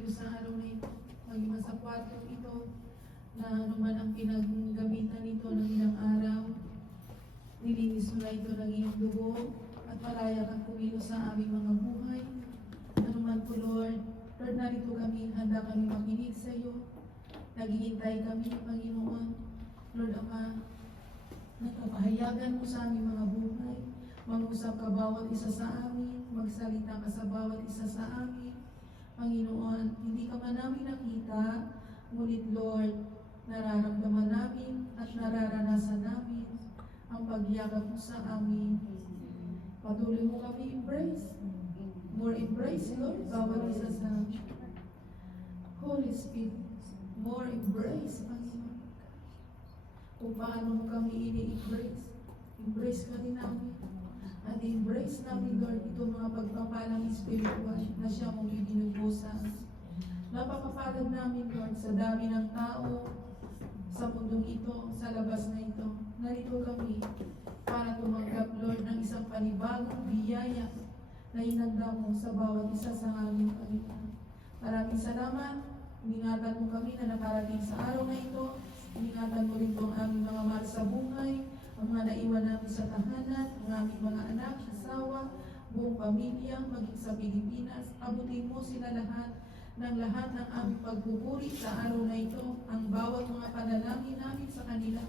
Diyos sa araw na ito. Maging sa kwarto ito na anuman ang pinaggamitan nito ng ilang araw. Nilinis mo na ito ng iyong dugo at malaya kang kumilos sa aming mga buhay. Anuman po, Lord, Lord, narito kami, handa kami makinig sa iyo. Naghihintay kami, Panginoon. Lord Ama, nagpapahayagan mo sa aming mga buhay. Mag-usap ka bawat isa sa amin. Magsalita ka sa bawat isa sa amin. Panginoon, hindi ka man namin nakita, ngunit Lord, nararamdaman namin at nararanasan namin ang pagyakap mo sa amin. Patuloy mo kami embrace. More embrace, Lord, bawat isa sa amin. Holy Spirit, more embrace, Panginoon. Kung paano mo kami ini-embrace, embrace ka din namin. At embrace namin, Lord, ito mga pagpapalang spiritual na siya mong ibinubusan. Napakapalad namin, Lord, sa dami ng tao, sa mundong ito, sa labas na ito. Narito kami para tumanggap, Lord, ng isang panibagong biyaya na inanda mo sa bawat isa sa aming Panginoon. Maraming salamat. Ingatan mo kami na nakarating sa araw na ito. Ingatan mo rin po ang aming mga mahal sa buhay, ang mga naiwan namin sa tahanan, ang aming mga anak, asawa, buong pamilya, maging sa Pilipinas. Abutin mo sila lahat ng aming pagpupuri sa araw na ito. Ang bawat mga panalangin namin sa kanila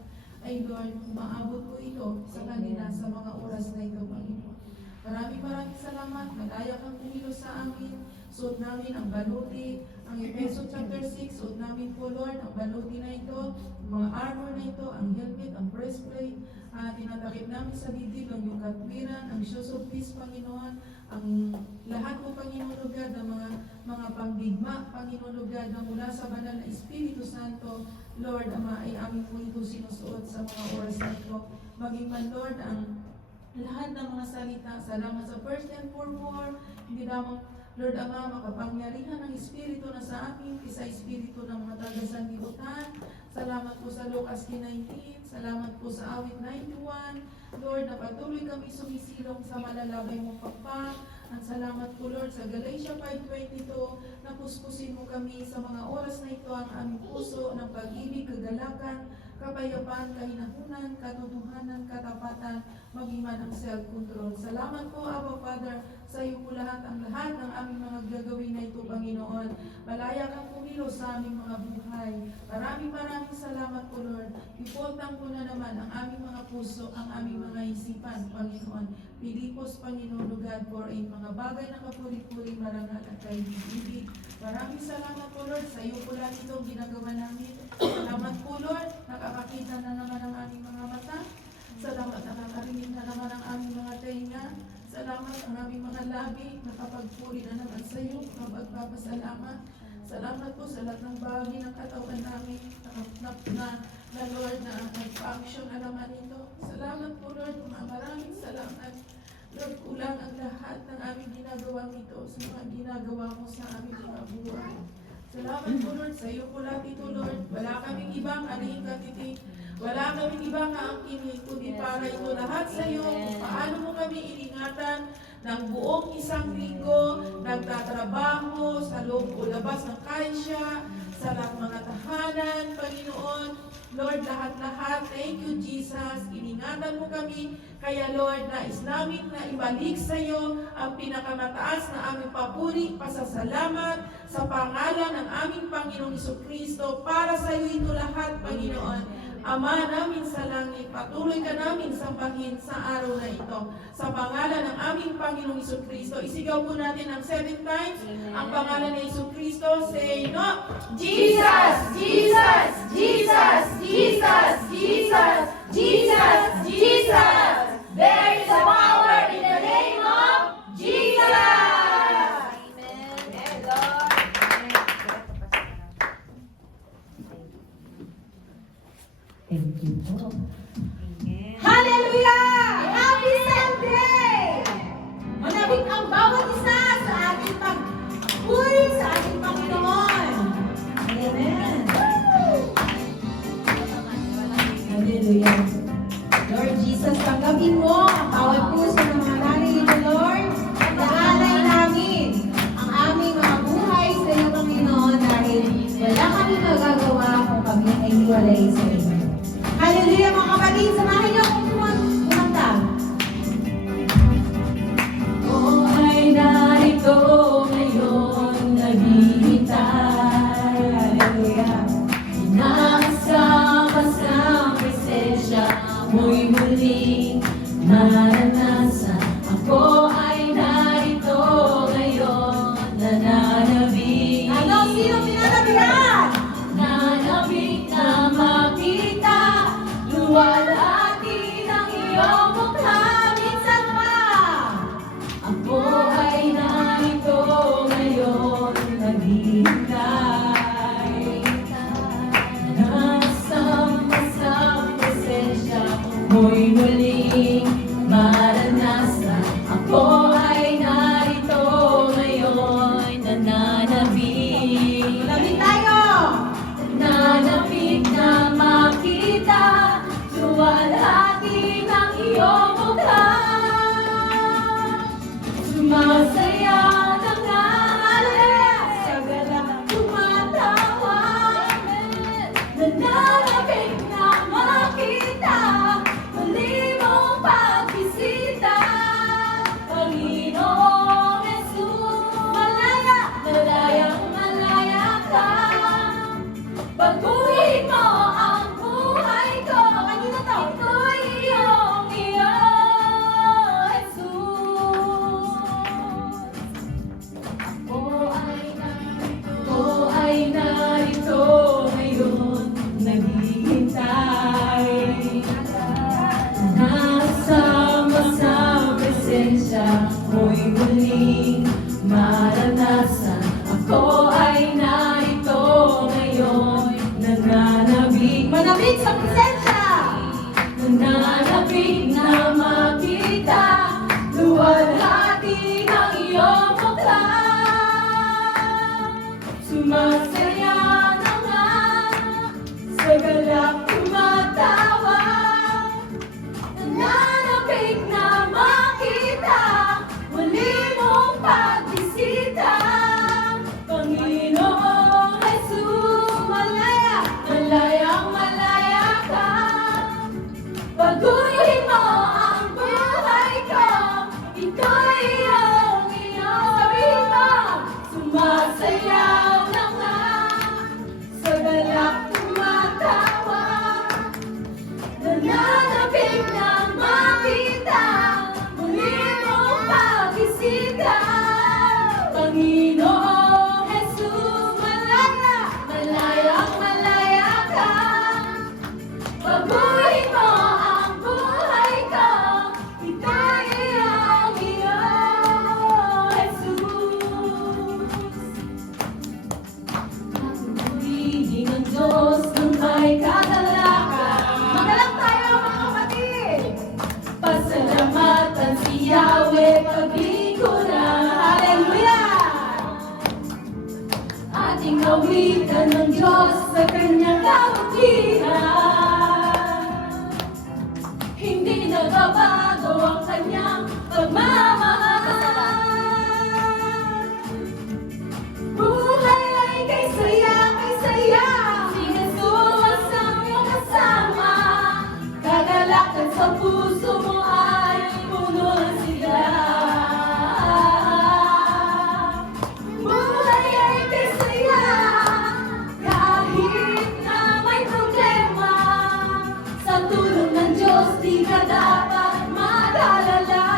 ay, Lord, maabot ko ito sa kanila sa mga oras na ito, Panginoon. Maraming salamat. Malaya kang kumilos sa amin. Suot namin ang baluti. Ang Efeso chapter 6, suot namin po, Lord, ang baluti na ito, mga armor na ito, ang helmet, ang breastplate. Tinatakip namin sa dibdib ang iyong katwiran, ang shoes of peace, Panginoon, ang lahat po, Panginoon Lugad, ng mga pangdigma, Panginoon Lugad, na mula sa banal na Espiritu Santo, Lord, Ama, ay aming po ito sinusuot sa mga oras na ito. Maging man, Lord, ang lahat ng mga salita. Salamat sa first and foremost, hindi lamang, Lord Ama, makapangyarihan ng Espiritu na sa amin, isa Espiritu ng mga taga-sanlibutan. Salamat po sa Lucas 19, salamat po sa awit 91. Lord, na patuloy kami sumisilong sa malalabay mong pagpang. At salamat po, Lord, sa Galatia 5:22, na puspusin mo kami sa mga oras na ito ang aming puso ng pag-ibig, kagalakan, kapayapaan, kahinahunan, katotohanan, katapatan, maging man ang self-control. Salamat po, Abba Father, sa iyo po lahat ng aming mga gagawin na ito, Panginoon. Malaya kang kumilos sa aming mga buhay. Maraming salamat po, Lord. Ipotang ko na naman ang aming mga puso, ang aming mga isipan, Panginoon. Pilipos, Panginoon, Lugad, for in mga bagay na kapuri-puri, marangal at kaibig-ibig. Maraming salamat po, Lord. Sa iyo po lahat ito ginagawa namin. Salamat po, Lord. Nakakakita na naman ang aming mga mata. Salamat, nakakarinig na naman ang aming mga tenga. Salamat ang aming mga labi, nakapagpuri na naman sa iyo, nakapagpapasalamat. Salamat po sa lahat ng bahagi ng katawan namin na Lord, na nag-function na naman ito. Salamat po, Lord, maraming salamat. Lord, kulang ang lahat ng aming ginagawang ito sa mga ginagawa mo sa aming mga buhay. Salamat po, Lord, sa iyo po lahat ito, Lord. Wala kaming ibang aling katitik. Wala kaming ibang aangkin, kundi para ito lahat sa iyo. Kung paano mo kami iningatan ng buong isang linggo, nagtatrabaho sa loob o labas ng kansya, sa lahat mga tahanan, Panginoon. Lord, lahat-lahat, thank you, Jesus. Iningatan mo kami. Kaya, Lord, nais namin na ibalik sa iyo ang pinakamataas na aming papuri, pasasalamat sa pangalan ng aming Panginoong Jesucristo. Para sa iyo ito lahat, Panginoon. Ama namin sa langit, patuloy ka namin sambahin sa araw na ito. Sa pangalan ng aming Panginoong Jesucristo, isigaw po natin ang 7 times ang pangalan ng Jesucristo. Say no! Jesus! Jesus! Jesus! Jesus! Jesus! Jesus! Jesus! There is a power in the name of Jesus! Amen. Lord. Thank you po. Hallelujah! Happy Sunday! Manabik ang bawat isa sa ating pagpuri sa ating Panginoon. Amen. Hallelujah. Lord Jesus, tanggapin mo ang bawat puso ng mga naririto, Lord. At naalay namin ang aming mga buhay sa iyo, Panginoon. Sumasayaw na nga, sa galak tumatawa, nananabik nang makita, muli mong pagisita. Panginoong Jesus, malaya, malayang malaya ka. Pabuhin mo ang buhay ko, ika'y iyong iyo, Jesus. Pagpupurihin ng Diyos ng may kagalakan. Magalang tayo mga kapatid. Pasalamatan si Yahweh paglingkuran. Hallelujah! Ating awitan ng Diyos sa kanyang kabutihan. Hindi nagbabago ang kanyang pagmamahal. Buhay ay kay saya, kay saya. Si Jesus ang iyong kasama. Kagalakan sa puso mo ay puno ng sigla. Buhay ay kay saya, kahit na may problema. Sa tulong ng Diyos, di ka dapat mag-alala.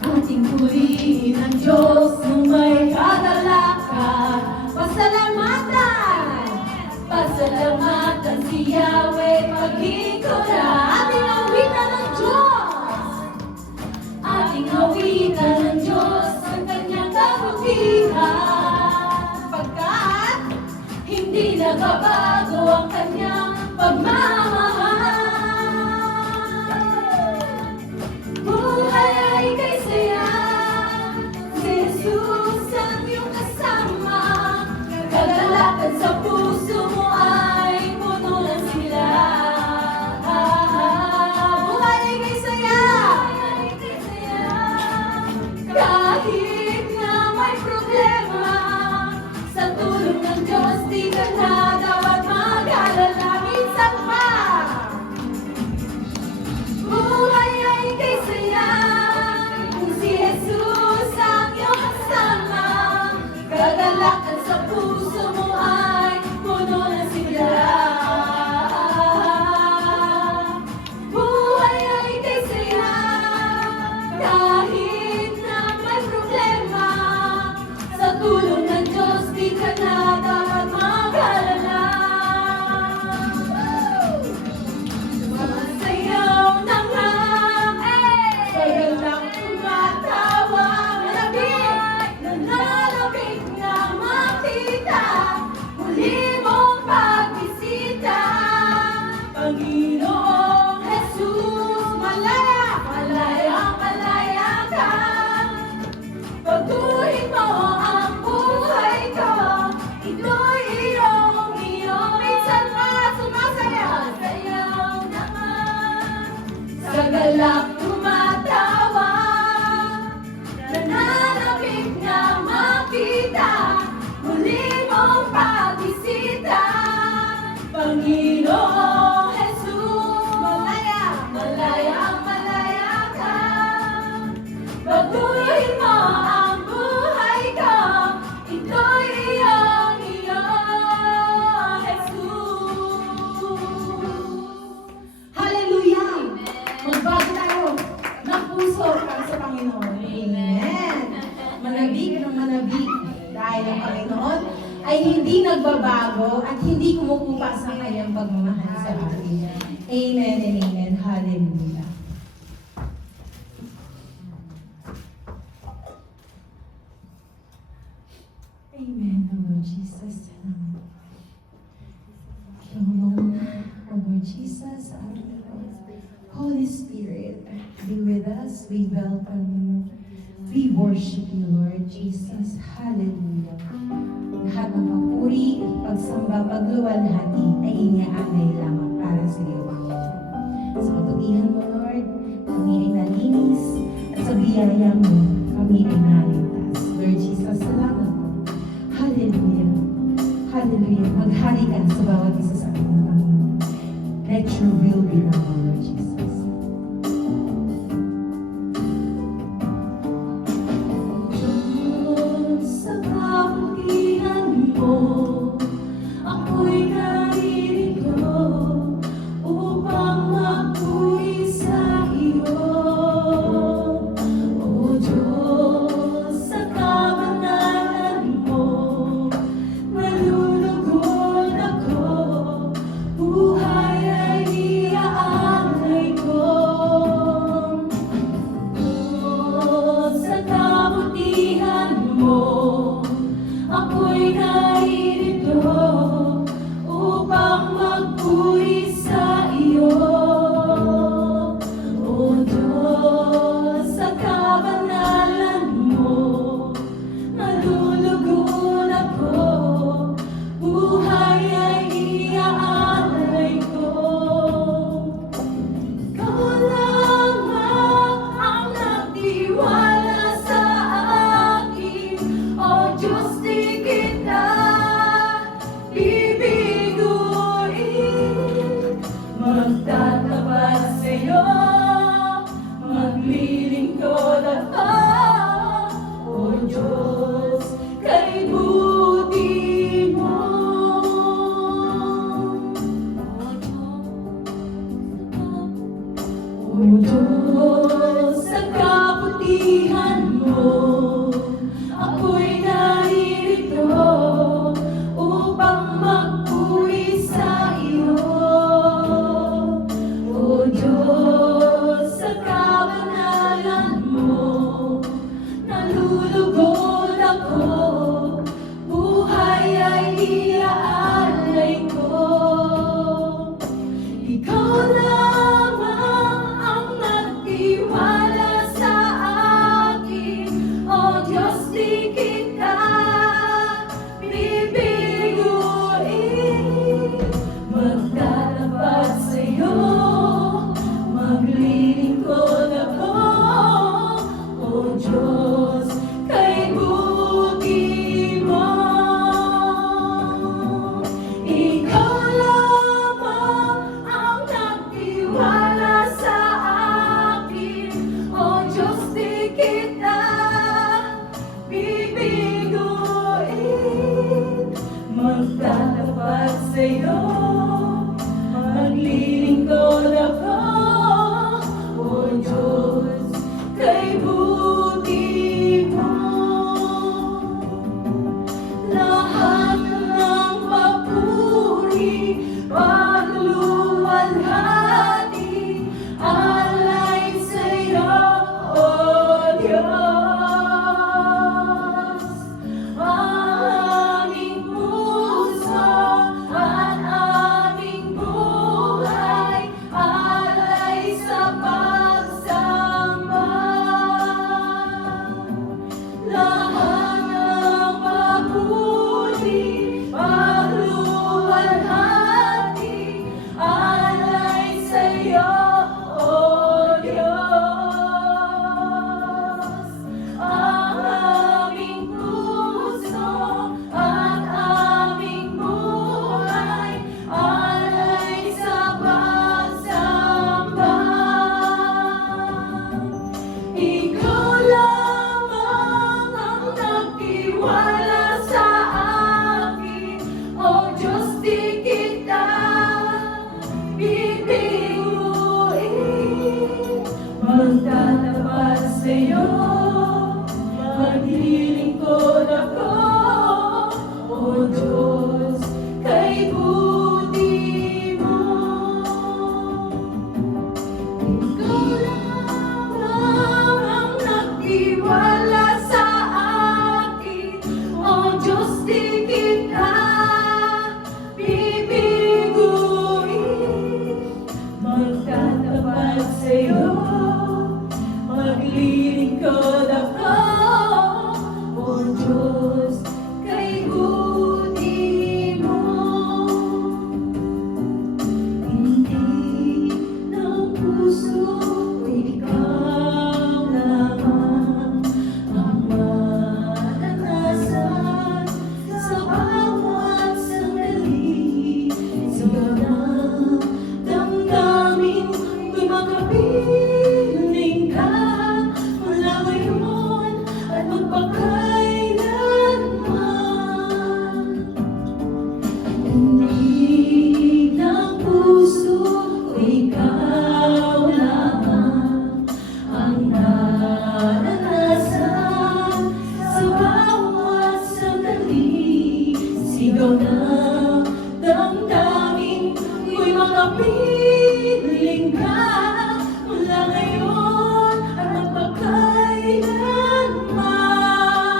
Ating purihin ang Diyos ng may kagalakan. Pasalamatan, pasalamatan si Yahweh paglingkuran. Ating awitan ng Diyos, ating awitan ng Diyos sa kanyang kabutihan. Pagkat hindi nagbabago ang kanyang pagmamahal. Buhay ay kay saya, si Jesus ang iyong kasama. Kagalakan sa puso mo ay puno ng sigla. Buhay ay kay saya, kahit na may problema. Sa tulong ng Diyos, di ka na dapat mag-alala. Minsan pa, buhay ay kay saya, kung si Jesus ang iyong kasama. Kagalakan sa puso mo ay puno ng sigla. Buhay ay kay saya, kahit na may problema. Sa tulong ng Diyos, di ka na dapat mag-alala. Sumasayaw na nga, sa galak tumatawa. Malapit, nananabik na makita, muli mong pagbisita. Panginoong Jesus, malaya, malayang malaya ka. Pagtuhin mo ang buhay ko, ito'y iyong iyo. Minsan pa sumasayaw, sayaw naman. Sa galak tumatawa, nananabik na makita, muli mong pagbisita. Panginoong Jesus, malaya, malayang malaya ka. Pagtuhin mo ang buhay ko, ito'y iyong iyo, Jesus. Hallelujah! Magbago tayo ng puso para sa Panginoon. Amen! Manabik ng manabik dahil ang Panginoon ay hindi nagbabago at hindi kumukupa sa kanyang pagmamahal sa atin. Amen and amen. Hallelujah. Amen, O Lord Jesus. Shalom, O Lord Jesus. Holy Spirit, be with us. We welcome you. We worship you, Lord Jesus. Hallelujah. Lahat ng papuri, pagsamba, pagluwalhati ay iniaalay lamang para sa iyo, Panginoon. Sa kabutihan mo, Lord, kami ay nalinis at sa biyaya mo, kami ay naligtas. Lord Jesus, salamat po. Hallelujah. Hallelujah. Maghari ka sa bawat isa sa amin, Panginoon. Let your will be done, Lord Jesus. Ako'y naririto upang magpuri sa iyo. O Diyos, sa kabanalan mo, nalulugon ako, buhay ay iaalay ko. Ikaw lamang ang nagtiwala sa akin, O Diyos, di kita bibiguin. Magtatapat sa'yo, maglilingkod ako, O Diyos, kay buti mo. O Diyos, sa kabutihan mo, ako'y naririto upang magpuri sa iyo. O Diyos, sa kabanalan mo, nalulugod ako, buhay ay iaalay ko. Ikaw lamang ang nagtiwala sa akin, O Diyos, di kita bibiguin. Magtatapat sa'yo, maglilingkod ako, O Diyos, kay buti mo. Ikaw lamang ang nagtiwala sa akin, O Diyos, di kita bibiguin. Magtatapat sa'yo, maglilingkod ako, O Diyos, kay buti mo. Lahat ng papuri, pagluwalhati, alay sa'yo, O Diyos. Aming puso at aming buhay, alay sa pagsamba. Lahat ng papuri, pagluwalhati, alay sa'yo, O Diyos. Ang aming puso at aming buhay, alay sa pagsamba. Ikaw lamang ang nagtiwala sa akin, O Diyos, di kita bibiguin. Magtatapat sa'yo, maglilingkod ako, O Diyos, kay buti mo. Ikaw lamang ang nagtiwala sa akin, O Diyos, di kita bibiguin. Magtatapat sa'yo, maglilingkod ako, O Diyos, kay buti mo. Hindi ng puso ko ikaw lamang ang maranasan sa bawat sandali. Sigaw ng damdamin ko'y makapiling ka mula ngayon at magpakailanman. Hindi ng puso ko ikaw lamang ang naranasan sa bawat sandali. Sigaw ng damdamin ko'y makapiling ka mula ngayon at magpakailanman.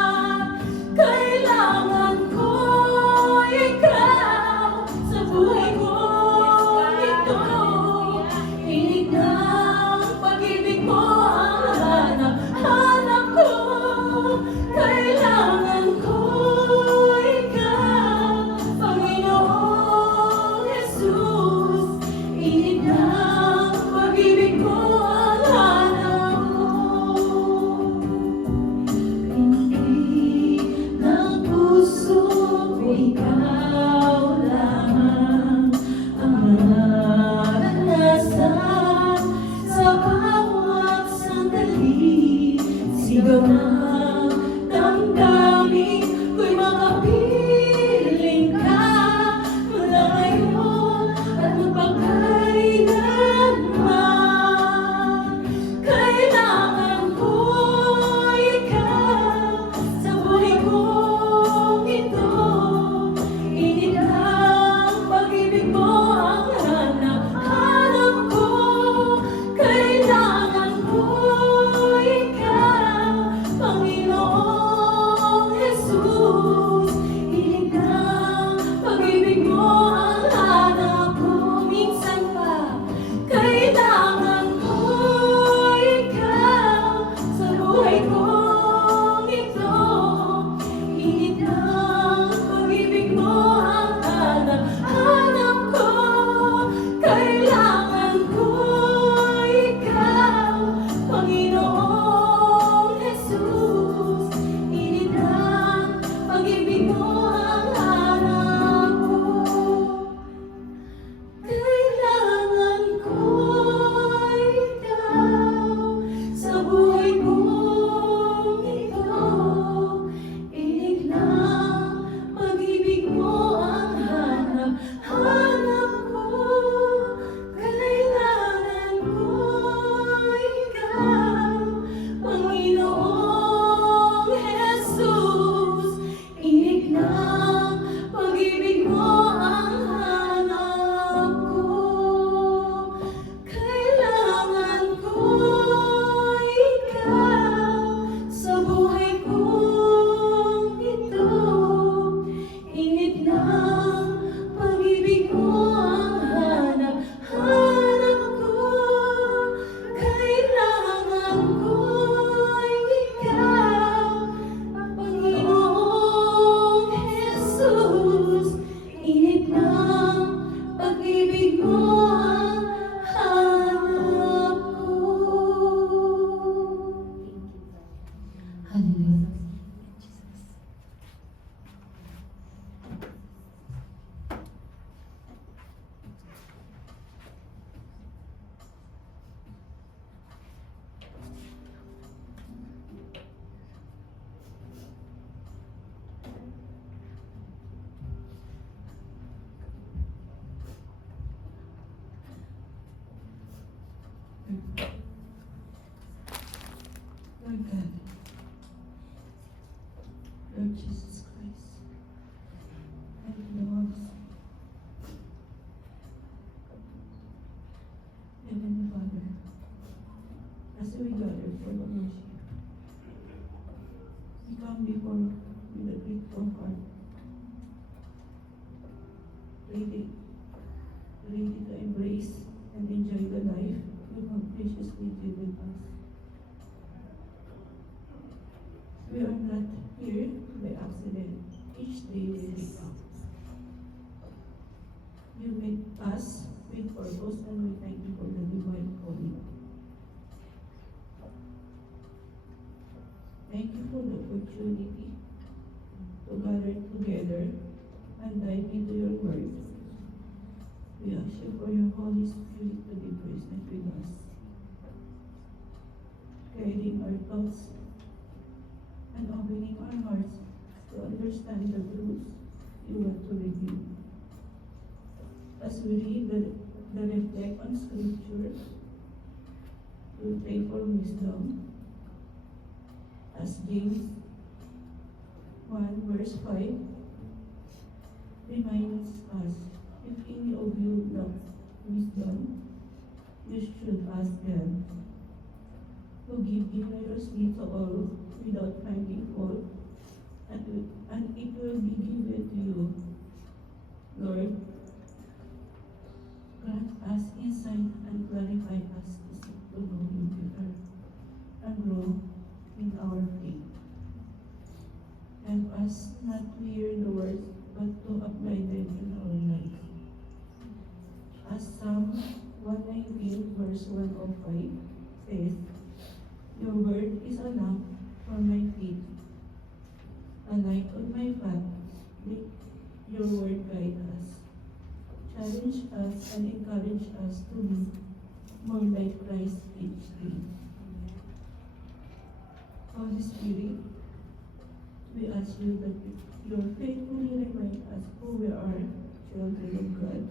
Lord Jesus Christ, and Lord, Heavenly Father, as we gather for the worship, we come before with a grateful heart, ready to embrace and enjoy the life you have graciously given us. We are not here by accident. Each day we wake up. You make us with purpose, and we thank you for the divine calling. Thank you for the opportunity to gather together and dive into your word. We ask you for your Holy Spirit to be present with us, guiding our thoughts and opening our hearts to understand the truths you want to reveal. As we read the reflect on Scripture, we pray for wisdom, as James 1 verse 5 reminds us, if any of you lack wisdom, you should ask God, who give generously to all without finding fault, and it will be given to you. Lord, grant us insight and clarify us to seek to know you better and grow in our faith. Help us not to hear the words, but to apply them in our life. As Psalm 119 verse 105 says, your word is a lamp for my feet, a light on my path. Let your word guide us, challenge us, and encourage us to be more like Christ each day. Holy Spirit, we ask you that you faithfully remind us who we are, children of God.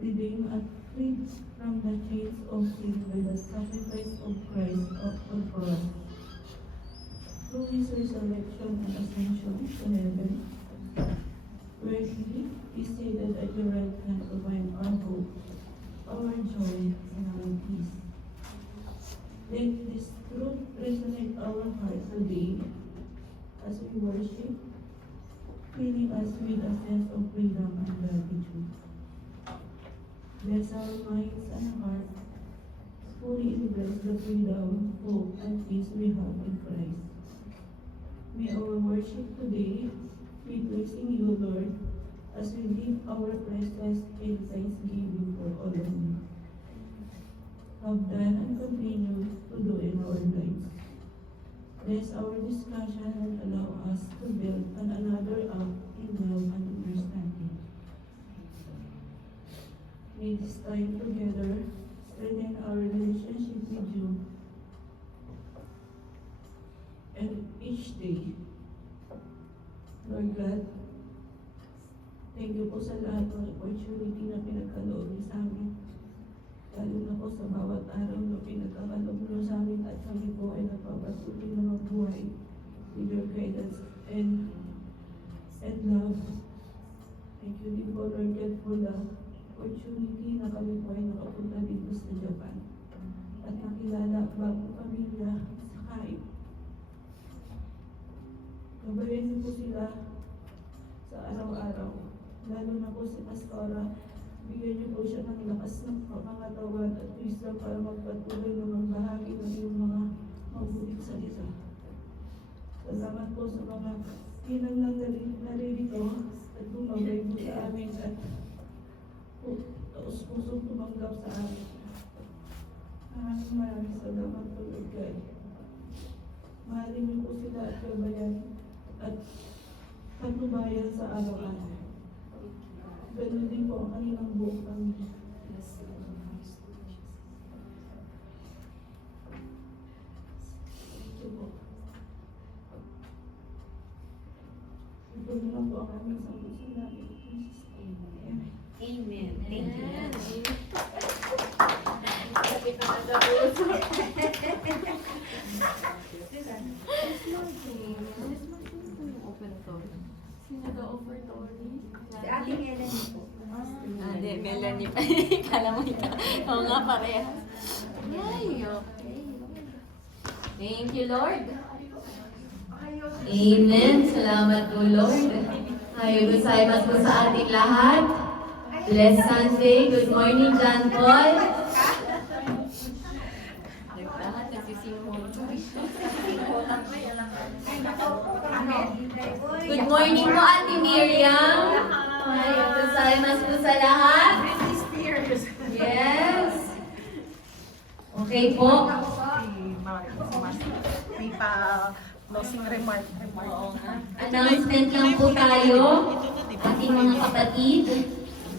Redeem us freed from the chains of sin by the sacrifice of Christ on the cross. Through his resurrection and ascension to heaven, where he is seated at your right hand to find our hope, our joy, and our peace. Let this truth resonate our hearts today as we worship, filling us with a sense of freedom and gratitude. Bless our minds and hearts, fully embrace the freedom, hope, and peace we have in Christ. May our worship today be pleasing you, Lord, as we give our praises in thanksgiving for all of you have done and continue to do in our lives. Bless our discussion and allow us to build on another up in love and understanding. May this time together strengthen our relationship with you and each day. Lord God, thank you po sa lahat ng opportunity na pinagkaloob niyo sa amin. Lalo na po sa bawat araw na pinagkakaloob niyo sa amin at kami po ay nagpapatuloy na magbuhay with your guidance and love. Thank you din po, Lord God, for the opportunity na kami po ay nakapunta dito sa Japan at nakilala bagong pamilya sa Kaib. Gabayan niyo po sila sa araw-araw. Lalo na po si Pastora, bigyan niyo po siya ng lakas ng pangatawan at wisdom para magpatuloy na magbahagi ng iyong mga mabuting salita. Salamat po sa mga hinang naririto at bumabay po sa amin at taos-pusong tumanggap sa amin. Maraming salamat po, Lord God. Mahalin niyo po sila at gabayan at patubayan sa araw-araw. Ganun din po ang kanilang buong pamilya. Thank you po. Ito na lang po ang aming sambusan namin. Amen. Amen. Thank you. Sakit na nagkapuso. This morning. Sino daw offertory? Si Ate Melanie po. Hindi, Melanie pa. Kala mo ito. Oo nga, parehas. Ay, okay. Thank you, Lord. Amen. Salamat po, Lord. Hayo gozaimasu po sa ating lahat. Blessed Sunday. Good morning, John Paul. Lahat nagsisimul. Good morning po, Ate Miriam. Hayo gozaimasu po sa lahat. Yes. Okay po. May pa-closing remark. Announcement lang po tayo, ating mga kapatid.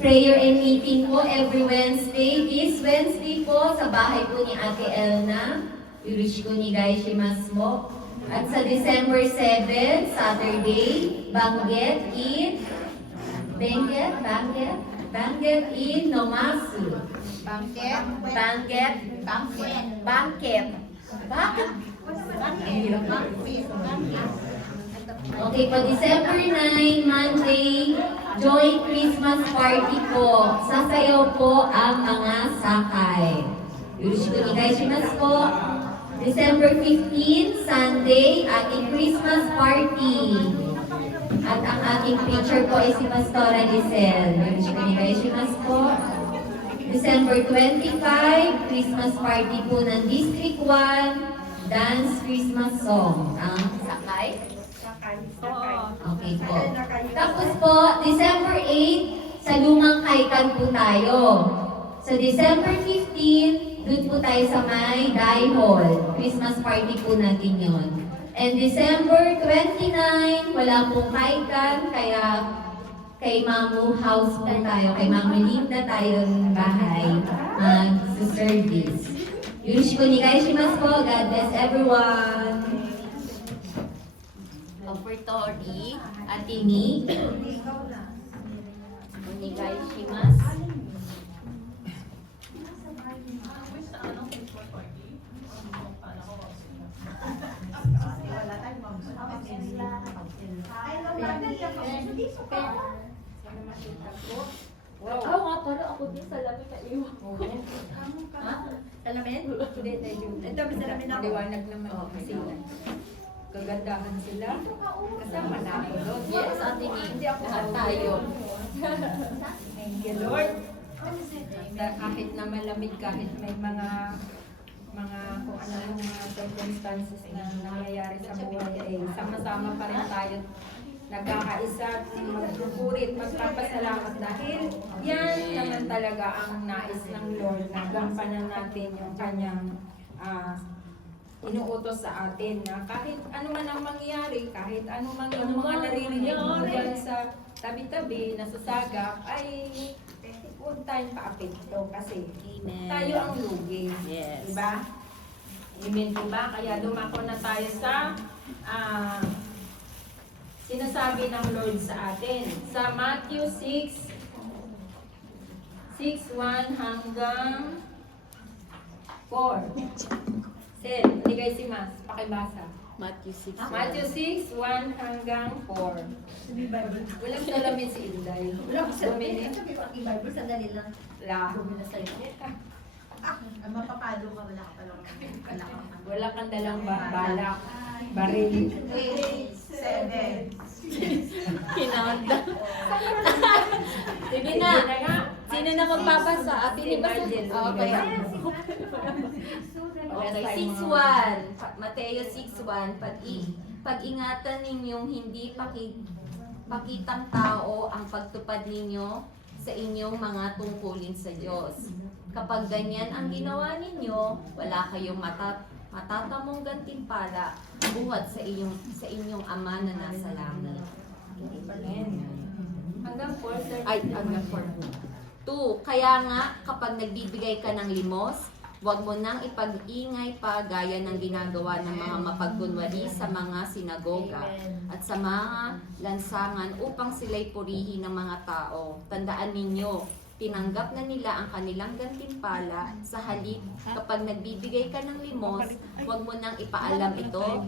Prayer and meeting po every Wednesday. This Wednesday po sa bahay po ni Ate Elna. Yurushi ko ni Gaishimasu mo. At sa December 7, Saturday, Banquet in Nomasu. Bangket. Banquet. Bakit? Okay po, December 9, Monday, joint Christmas party po. Sasayaw po ang mga sakay. Yurushi ko ni Gaishimasu po. December 15, Sunday, ating Christmas party. At ang ating preacher po ay si Pastora Giselle. Yurushi ko ni Gaishimasu po. December 25, Christmas party po ng District 1. Dance Christmas song. Ang sakay? Okay po. Tapos po, December 8, sa Lumang Kaikan po tayo. So, December 15, doon po tayo sa may Dai Hall. Christmas party po natin yon. And December 29, wala pong Kaikan, kaya kay Mamu House po tayo, kay Mamu Linda tayo ng bahay mag-service. Yurushi ko ni Gaishimasu po. God bless everyone. Offertory. Ate ni. Onegaishimasu. Wow. Oo nga, parang ako din sa labi ka iwan. Salamin? Hindi, tayo. Ito, may salamin ako. Liwanag naman. Sila. Kagandahan sila. Kasama na ako doon. Yes, ate ni. Lahat tayo. Thank you, Lord. At kahit na malamig, kahit may mga kung ano yung mga circumstances na nangyayari sa buhay, eh, sama-sama pa rin tayo nagkakaisa at magpupurit, magpapasalamat dahil yan naman talaga ang nais ng Lord na gampanan natin yung kanyang inuutos sa atin na kahit ano man ang mangyayari, kahit ano man yung mga naririnig mo dyan sa tabi-tabi, nasasagap, ay huwag tayong paapekto kasi Amen. tayo ang lugi. Yes. Diba? Amen po ba? Kaya dumako na tayo sa sinasabi ng Lord sa atin. Sa Matthew 6:1 hanggang 4. Sel, hindi kayo si Mas, pakibasa. Matthew 6. Matthew 6:1 hanggang 4. Walang salamin si Inday. Wala ko sa Dominic. Sabi ko, ang Bible, sandali lang. La. Mapapalo ka, wala ka pala. Wala kang dalang balak. Baril. 7. Kinanda. Sige na. Sino na magbabasa? Ate ni Basa? Okay. Okay, 6:1. Mateo 6:1. Pag-ingatan ninyong hindi pakitang tao ang pagtupad ninyo sa inyong mga tungkulin sa Diyos. Kapag ganyan ang ginawa ninyo, wala kayong matatamong gantimpala buhat sa inyong Ama na nasa langit. Hanggang 4, sir. Ay, hanggang 4. 2. Kaya nga, kapag nagbibigay ka ng limos, huwag mo nang ipag-ingay pa gaya ng ginagawa ng mga mapagkunwari sa mga sinagoga at sa mga lansangan upang sila'y purihin ng mga tao. Tandaan ninyo, Tinanggap na nila ang kanilang gantimpala. Sa halip, kapag nagbibigay ka ng limos, huwag mo nang ipaalam ito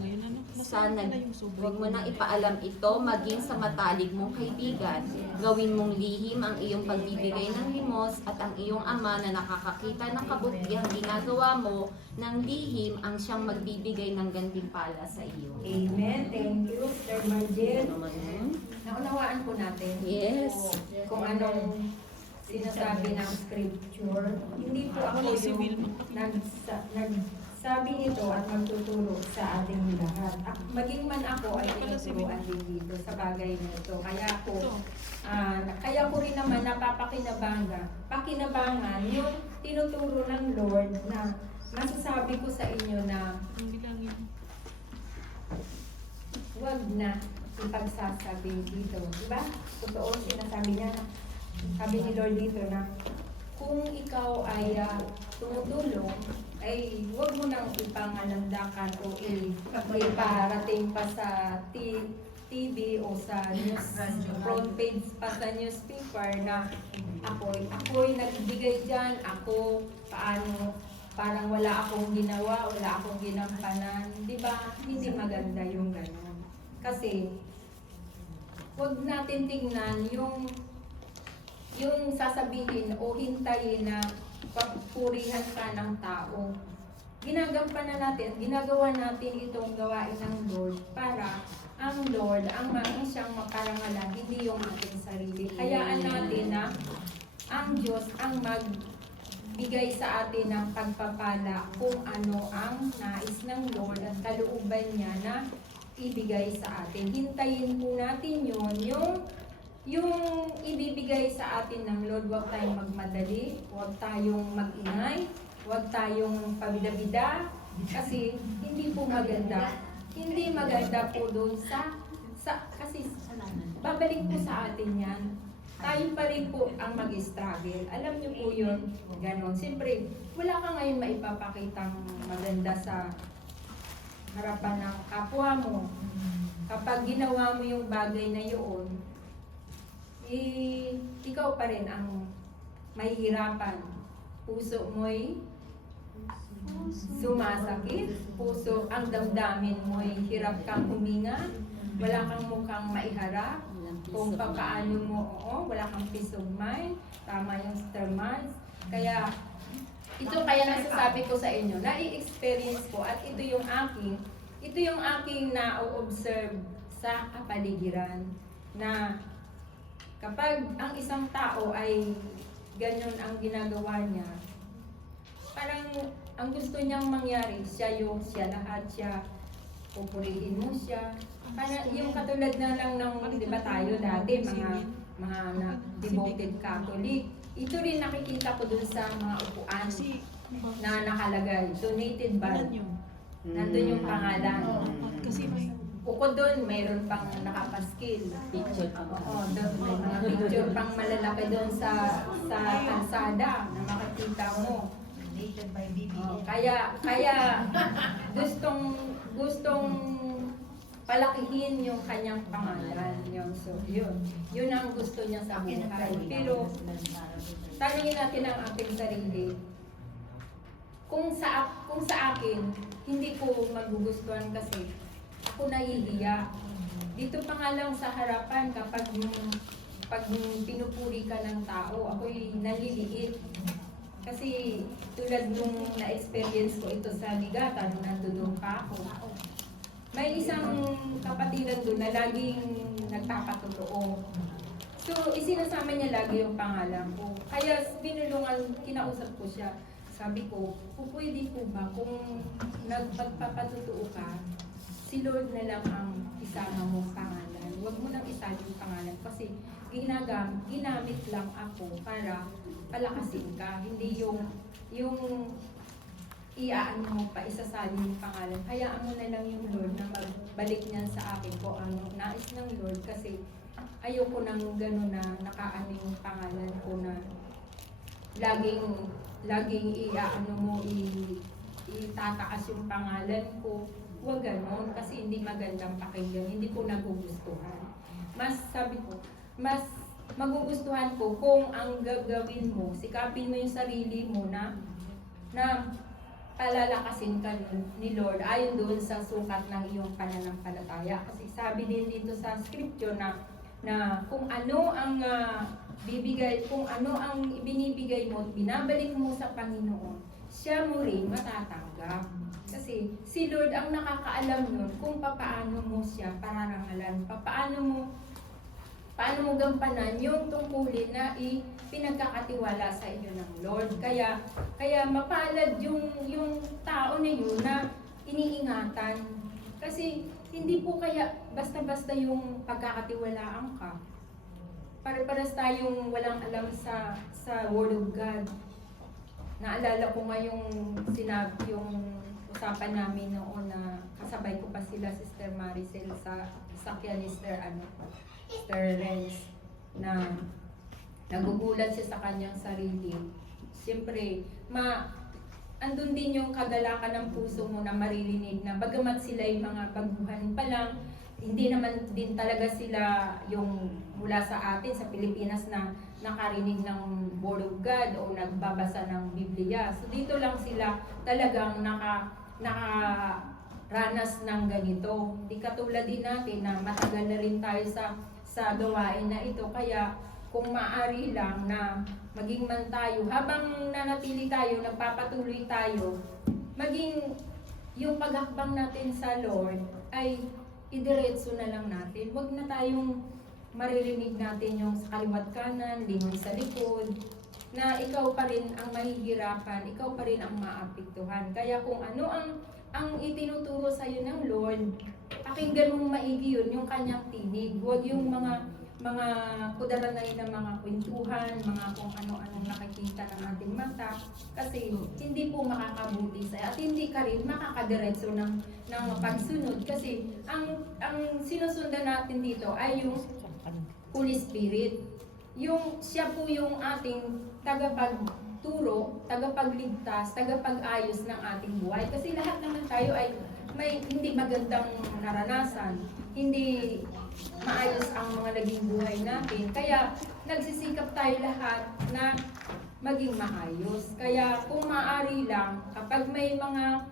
huwag mo nang ipaalam ito maging sa matalik mong kaibigan. Gawin mong lihim ang iyong pagbibigay ng limos at ang iyong ama na nakakakita ng kabutihang ginagawa mo ng lihim ang siyang magbibigay ng gantimpala sa iyo. Amen. Thank you, Sir Margel. Naunawaan po natin Yes. kung anong sinasabi ng scripture. Hindi po ako yung nagsabi nito at magtuturo sa ating lahat. Maging man ako ay tinuturuan din dito sa bagay na ito. Kaya ko rin naman napapakinabangan yung tinuturo ng Lord na masasabi ko sa inyo na huwag na ipagsasabi dito. Diba? Totoo sinasabi niya na sabi ni Lord dito na kung ikaw ay tumutulong, ay huwag mo nang ipangalandakan o iparating pa sa TV o sa news, front page pa sa newspaper na ako'y nagbigay dyan, ako parang wala akong ginawa, wala akong ginampanan. Di ba? Hindi maganda yung gano'n. Kasi, huwag natin tingnan yung sasabihin o hintayin na papurihan ka ng tao. Ginagampanan natin, ginagawa natin itong gawain ng Lord para ang Lord, ang siyang makarangalan, hindi yung ating sarili. Hayaan natin na ang Diyos ang magbigay sa atin ng pagpapala kung ano ang nais ng Lord at kalooban niya na ibigay sa atin. Hintayin po natin yung ibibigay sa atin ng Lord. Huwag tayong magmadali, huwag tayong magingay, huwag tayong pabida-bida, kasi hindi po maganda. Hindi maganda po doon kasi babalik po sa atin yan. Tayo pa rin po ang mag-struggle. Alam niyo po yun, ganon. Siyempre, wala ka ngayon maipapakitang maganda sa harapan ng kapwa mo. Kapag ginawa mo yung bagay na yun, ikaw pa rin ang mahihirapan. Puso mo'y sumasakit, ang damdamin mo'y hirap kang huminga, wala kang mukhang maiharap, kung paano mo, wala kang peace of mind, tama yung termites. Kaya nasasabi ko sa inyo, nai-experience ko at ito yung aking na-observe sa kapaligiran na kapag ang isang tao ay ganyan ang ginagawa niya, parang ang gusto niyang mangyari, siya lahat, pupurihin mo siya. Parang yung katulad na lang ng, di ba tayo dati, mga devoted Catholic. Ito rin nakikita ko dun sa mga upuan na nakalagay, donated by. Nandun yung pangalan. Bukod doon, mayroon pang nakapaskil. Picture. Oo, doon may mga picture pang malalaki doon sa kalsada na makikita mo. Kaya gustong palakihin yung kanyang pangalan. Yun ang gusto niya sa buhay. Pero tanungin natin ang ating sarili. Kung sa akin, hindi ko magugustuhan kasi ako nahihiya. Dito pa nga lang sa harapan kapag pag pinupuri ka ng tao, ako'y naliliit. Kasi tulad nung na-experience ko ito sa Ligata, nung nandun pa ako. May isang kapatiran doon na laging nagpapatotoo. So, isinasama niya lagi yung pangalan ko. Kaya kinausap ko siya. Sabi ko, pwede po ba kung nagpapatotoo ka, si Lord na lang ang isama mong pangalan. Huwag mo nang isali yung pangalan kasi ginamit lang ako para palakasin ka. Hindi yung iaano mo pa, isasali yung pangalan. Hayaan mo na lang yung Lord na magbalik niyan sa akin ko ang nais ng Lord kasi ayoko nang gano'n na nakaano yung pangalan ko na laging iaano mo, itataas yung pangalan ko. Huwag ganon kasi hindi magandang pakinggan, hindi ko nagugustuhan. Mas magugustuhan ko kung ang gagawin mo, sikapin mo yung sarili mo na palalakasin ka ni Lord ayon doon sa sukat ng iyong pananampalataya. Kasi sabi din dito sa scripture na kung ano ang kung ano ang ibinibigay mo at binabalik mo sa Panginoon, siya mo rin matatanggap. Kasi si Lord ang nakakaalam nun kung paano mo siya pararangalan, paano mo gampanan yung tungkulin na pinagkakatiwala sa inyo ng Lord. Kaya mapalad yung tao na yun na iniingatan. Kasi hindi po kaya basta-basta yung pagkakatiwalaan ka. Pare-paras tayong walang alam sa Word of God. Naalala ko nga yung usapan namin noon na kasabay ko pa sila Sister Maricel sa sakyan ni Sister Renz na nagugulat siya sa kanyang sarili. Siyempre, andun din yung kagalakan ng puso mo na maririnig na bagamat sila yung mga baguhan pa lang, hindi naman din talaga sila yung mula sa atin sa Pilipinas na nakarinig ng Word of God o nagbabasa ng Biblia. So dito lang sila talagang nakaranas ng ganito. Di katulad din natin na matagal na rin tayo sa gawain na ito. Kaya kung maaari lang na maging man tayo, habang nanatili tayo, nagpapatuloy tayo, maging yung paghakbang natin sa Lord ay idiretso na lang natin. Huwag na tayong maririnig natin yung sa kaliwat kanan, lingon sa likod, na ikaw pa rin ang mahihirapan, ikaw pa rin ang maapektuhan. Kaya kung ano ang itinuturo sa iyo ng Lord, pakinggan mong maigi yun, yung kanyang tinig. Huwag yung mga kudaranay na mga kwentuhan, mga kung ano-anong nakikita ng ating mata, kasi hindi po makakabuti sa'yo at hindi ka rin makakadiretso ng pagsunod, kasi ang sinusundan natin dito ay yung Holy Spirit. Yung siya po yung ating tagapagturo, tagapagligtas, tagapag-ayos ng ating buhay, kasi lahat naman tayo ay may hindi magandang naranasan, hindi maayos ang mga naging buhay natin. Kaya nagsisikap tayo lahat na maging maayos. Kaya kung maaari lang, kapag may mga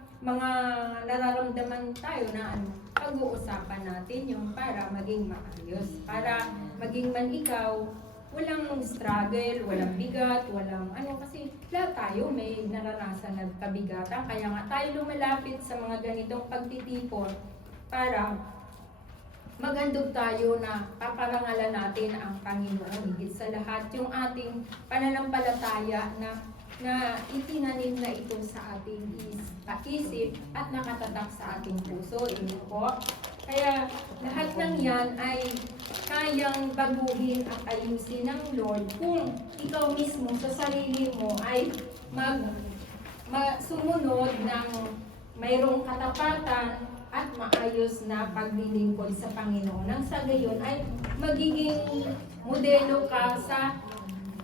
nararamdaman tayo na pag-uusapan natin yung para maging maayos. Para maging man ikaw, walang struggle, walang bigat, walang kasi lahat tayo may naranasan na kabigatan. Kaya nga tayo lumalapit sa mga ganitong pagtitipon para maghandog tayo na paparangalan natin ang Panginoon. Higit sa lahat, yung ating pananampalataya na itinanim na ito sa ating isip at nakatatak sa ating puso. Po. Kaya lahat ng yan ay kayang baguhin at ayusin ng Lord kung ikaw mismo sa sarili mo ay sumunod ng mayroong katapatan at maayos na paglilingkod sa Panginoon. Nang sa gayon ay magiging modelo ka sa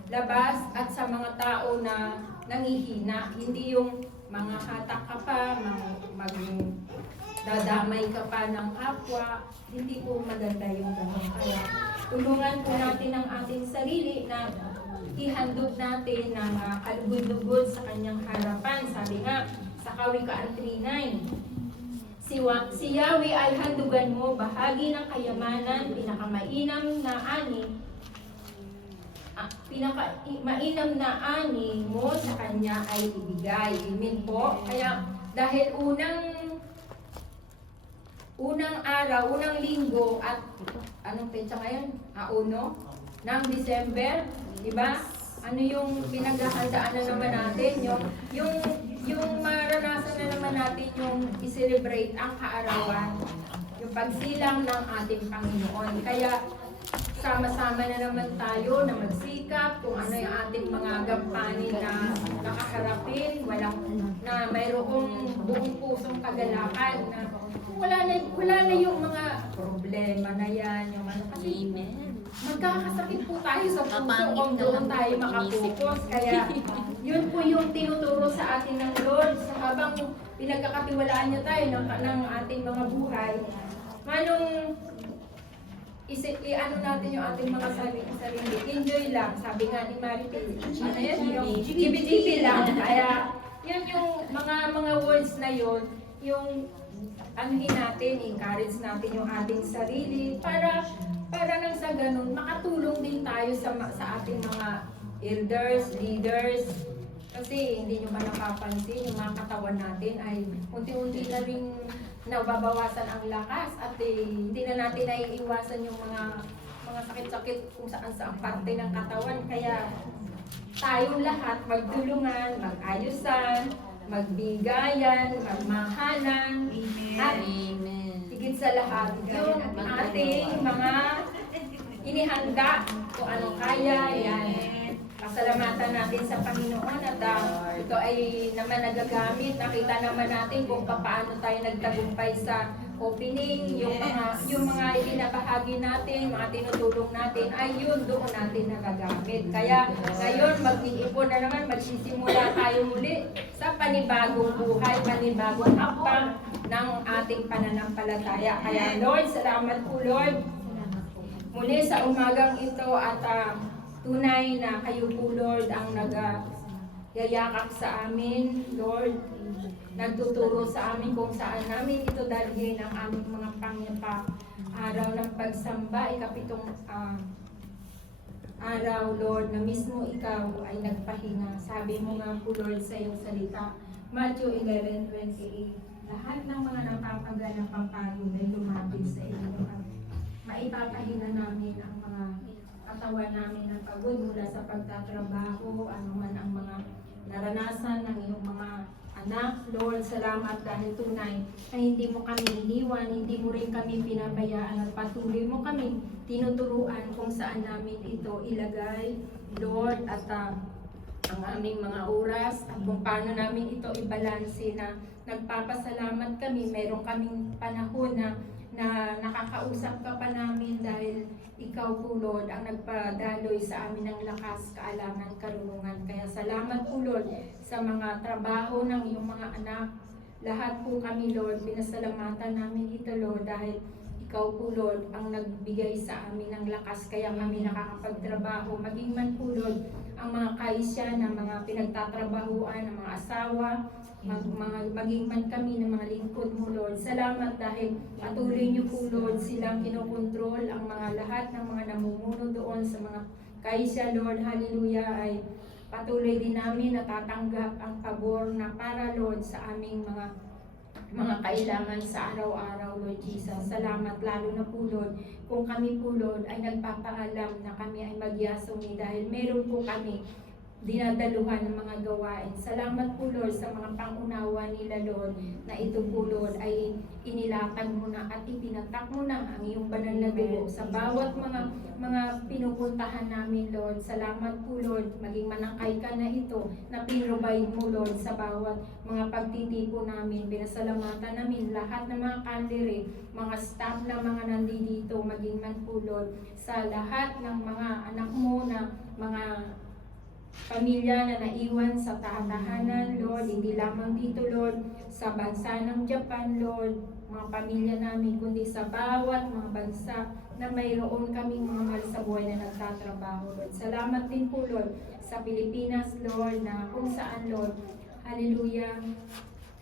labas at sa mga tao na nangihina. Hindi yung mga hatak ka pa, dadamay ka pa ng kapwa. Hindi po maganda yung gano'n. Kaya tulungan po natin ang ating sarili na ihandog natin ng kalugod-lugod sa kanyang harapan. Sabi nga sa Kawikaan 3:9, si Yahweh ay handugan mo, bahagi ng kayamanan, pinakamainam na ani mo sa kanya ay ibigay. Amen po. Kaya dahil unang araw, unang linggo at anong petsa ngayon? 1 ng December, di ba? Ano yung pinaghahandaan na naman natin? Yung maranasan na naman natin yung i-celebrate ang kaarawan, yung pagsilang ng ating Panginoon. Kaya sama-sama na naman tayo na magsikap kung ano yung ating mga gampanin na nakaharapin, na mayroong buong pusong kagalakan na wala na yung mga problema na yan, yung kasi magkakasakit po tayo sa puso kung doon tayo makapokus. Kaya yun po yung tinuturo sa atin ng Lord sa habang pinagkakatiwalaan niya tayo ng ating mga buhay. Manong i-ano natin yung ating mga sarili. Enjoy lang, sabi nga ni Maritel. Ano yan, yung GB lang. Kaya, yun yung mga words na yun, yung anuhin natin, encourage natin yung ating sarili para nang sa ganun, makatulong din tayo sa ating mga elders, leaders. Kasi hindi nyo ba napapansin, yung mga katawan natin ay unti-unti na rin nababawasan ang lakas at hindi na natin naiiwasan yung mga sakit-sakit kung saan parte ng katawan. Kaya tayong lahat magtulungan, mag-ayusan, magbigayan, magmahalan, at higit sa lahat yung ating mga inihanda kung ano kaya, yan. Pasalamatan natin sa Panginoon at ito ay naman nagagamit. Nakita naman natin kung paano tayo nagtagumpay sa opening, yung mga ibinabahagi natin, mga tinutulong natin, ay yun doon natin nagagamit. Kaya ngayon mag-iipon na naman, magsisimula tayo muli sa panibagong buhay, panibagong hakbang ng ating pananampalataya. Kaya Lord, salamat po Lord muli sa umagang ito at tunay na kayo po, Lord, ang nagayakap sa amin, Lord. Nagtuturo sa amin kung saan namin ito dalhin ang aming mga araw ng pagsamba, ikapitong araw, Lord, na mismo ikaw ay nagpahinga. Sabi mo nga po, Lord, sa iyong salita, Matthew 11:28, lahat ng mga napapagal ng pampagod ay lumapit sa inyo at maipapahinga namin ang mga katawan namin ng pagod mula sa pagtatrabaho, anuman ang mga naranasan ng iyong mga anak. Lord, salamat dahil tunay na hindi mo kami iniwan, hindi mo rin kami pinabayaan at patuloy mo kami tinuturuan kung saan namin ito ilagay, Lord, at ang aming mga oras at kung paano namin ito ibalanse na nagpapasalamat kami. Meron kaming panahon na nakakausap ka pa namin dahil ikaw po, Lord, ang nagpadaloy sa amin ng lakas, kaalaman, karunungan. Kaya salamat po, Lord, sa mga trabaho ng iyong mga anak. Lahat po kami, Lord, pinasalamatan namin ito, Lord, dahil ikaw po, Lord, ang nagbigay sa amin ng lakas, kaya kami nakakapagtrabaho. Maging man po, Lord, ang mga kaisya ng mga pinagtatrabahuan, ng mga asawa, maging man kami ng mga lingkod mo, Lord. Salamat dahil patuloy niyo po, Lord, silang kinokontrol ang mga lahat ng mga namumuno doon sa mga kaisya, Lord. Hallelujah, ay patuloy din namin natatanggap ang pabor na para, Lord, sa aming mga kailangan sa araw-araw, Lord Jesus. Salamat lalo na po, Lord, kung kami po, Lord, ay nagpapaalam na kami ay magyasumi dahil meron po kami dinadaluhan ng mga gawain. Salamat po, Lord, sa mga pangunawa nila, Lord, na ito po, Lord, ay inilatag mo na at itinatak mo na ang iyong banal na dugo sa bawat mga pinupuntahan namin, Lord. Salamat po, Lord, maging manangkay ka na ito na pinrovide mo, Lord, sa bawat mga pagtitipo namin. Binasalamatan namin lahat ng mga kandire, mga staff na mga nandito, maging man po, Lord, sa lahat ng mga anak mo na mga pamilya na naiwan sa tahanan, Lord, hindi lamang dito, Lord, sa bansa ng Japan, Lord, mga pamilya namin, kundi sa bawat mga bansa na mayroon kaming mga mahal sa buhay na nagtatrabaho, Lord. Salamat din po, Lord, sa Pilipinas, Lord, na kung saan, Lord, hallelujah,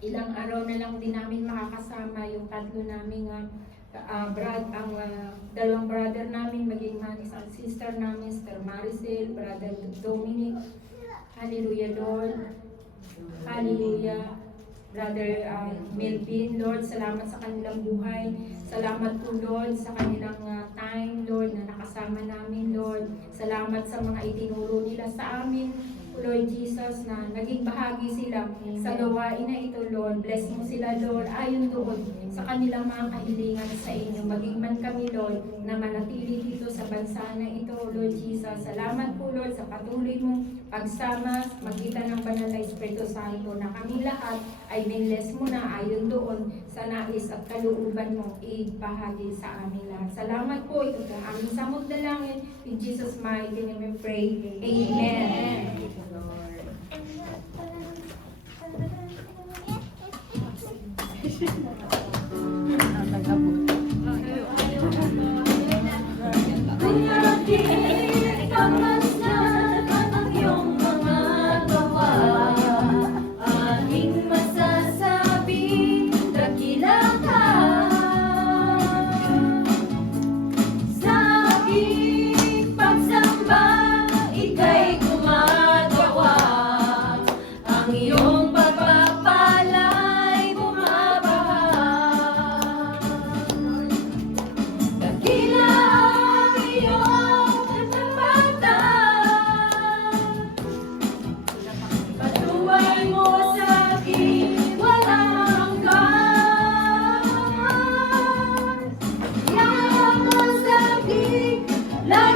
ilang araw na lang din namin makakasama yung tatlo naming dalawang brother namin, maging isang sister namin, Sister Maricel, Brother Dominic. Hallelujah, Lord. Hallelujah. Brother Melvin, Lord, salamat sa kanilang buhay. Salamat po, Lord, sa kanilang time, Lord, na nakasama namin, Lord. Salamat sa mga itinuro nila sa amin, Lord Jesus, na naging bahagi sila sa gawain na ito, Lord. Bless mo sila, Lord, ayon doon sa kanilang mga kahilingan sa inyo. Maging man kami, Lord, na manatili dito sa bansa na ito, Lord Jesus. Salamat po, Lord, sa patuloy mong pagsama, magitan ng banal na Espiritu Santo, na kami lahat ay minless mo na ayon doon sa nais at kalooban mo ibahagi sa amin lahat. Salamat po, ito po aming samot na langit. In Jesus' mighty name we pray. Amen.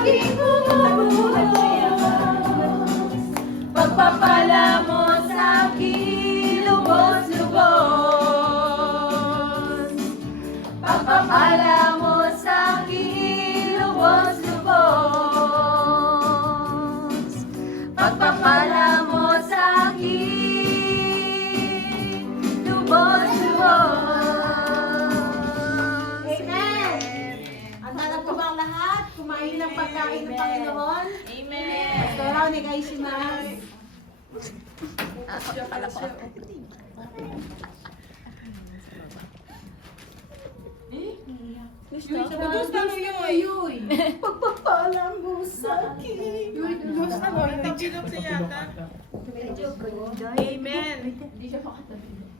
aking bumubuhos. Pagpapala mo sa akin lubos-lubos. Pagpapala mo sa akin lubos-lubos. Pagpapala mo sa akin lubos-lubos. Amen. At alam ko ba ang lahat? Kumain ng pagkain ng Panginoon? Amen. Pastora, onegaishimasu. Pagpapala mo sa akin. Amen.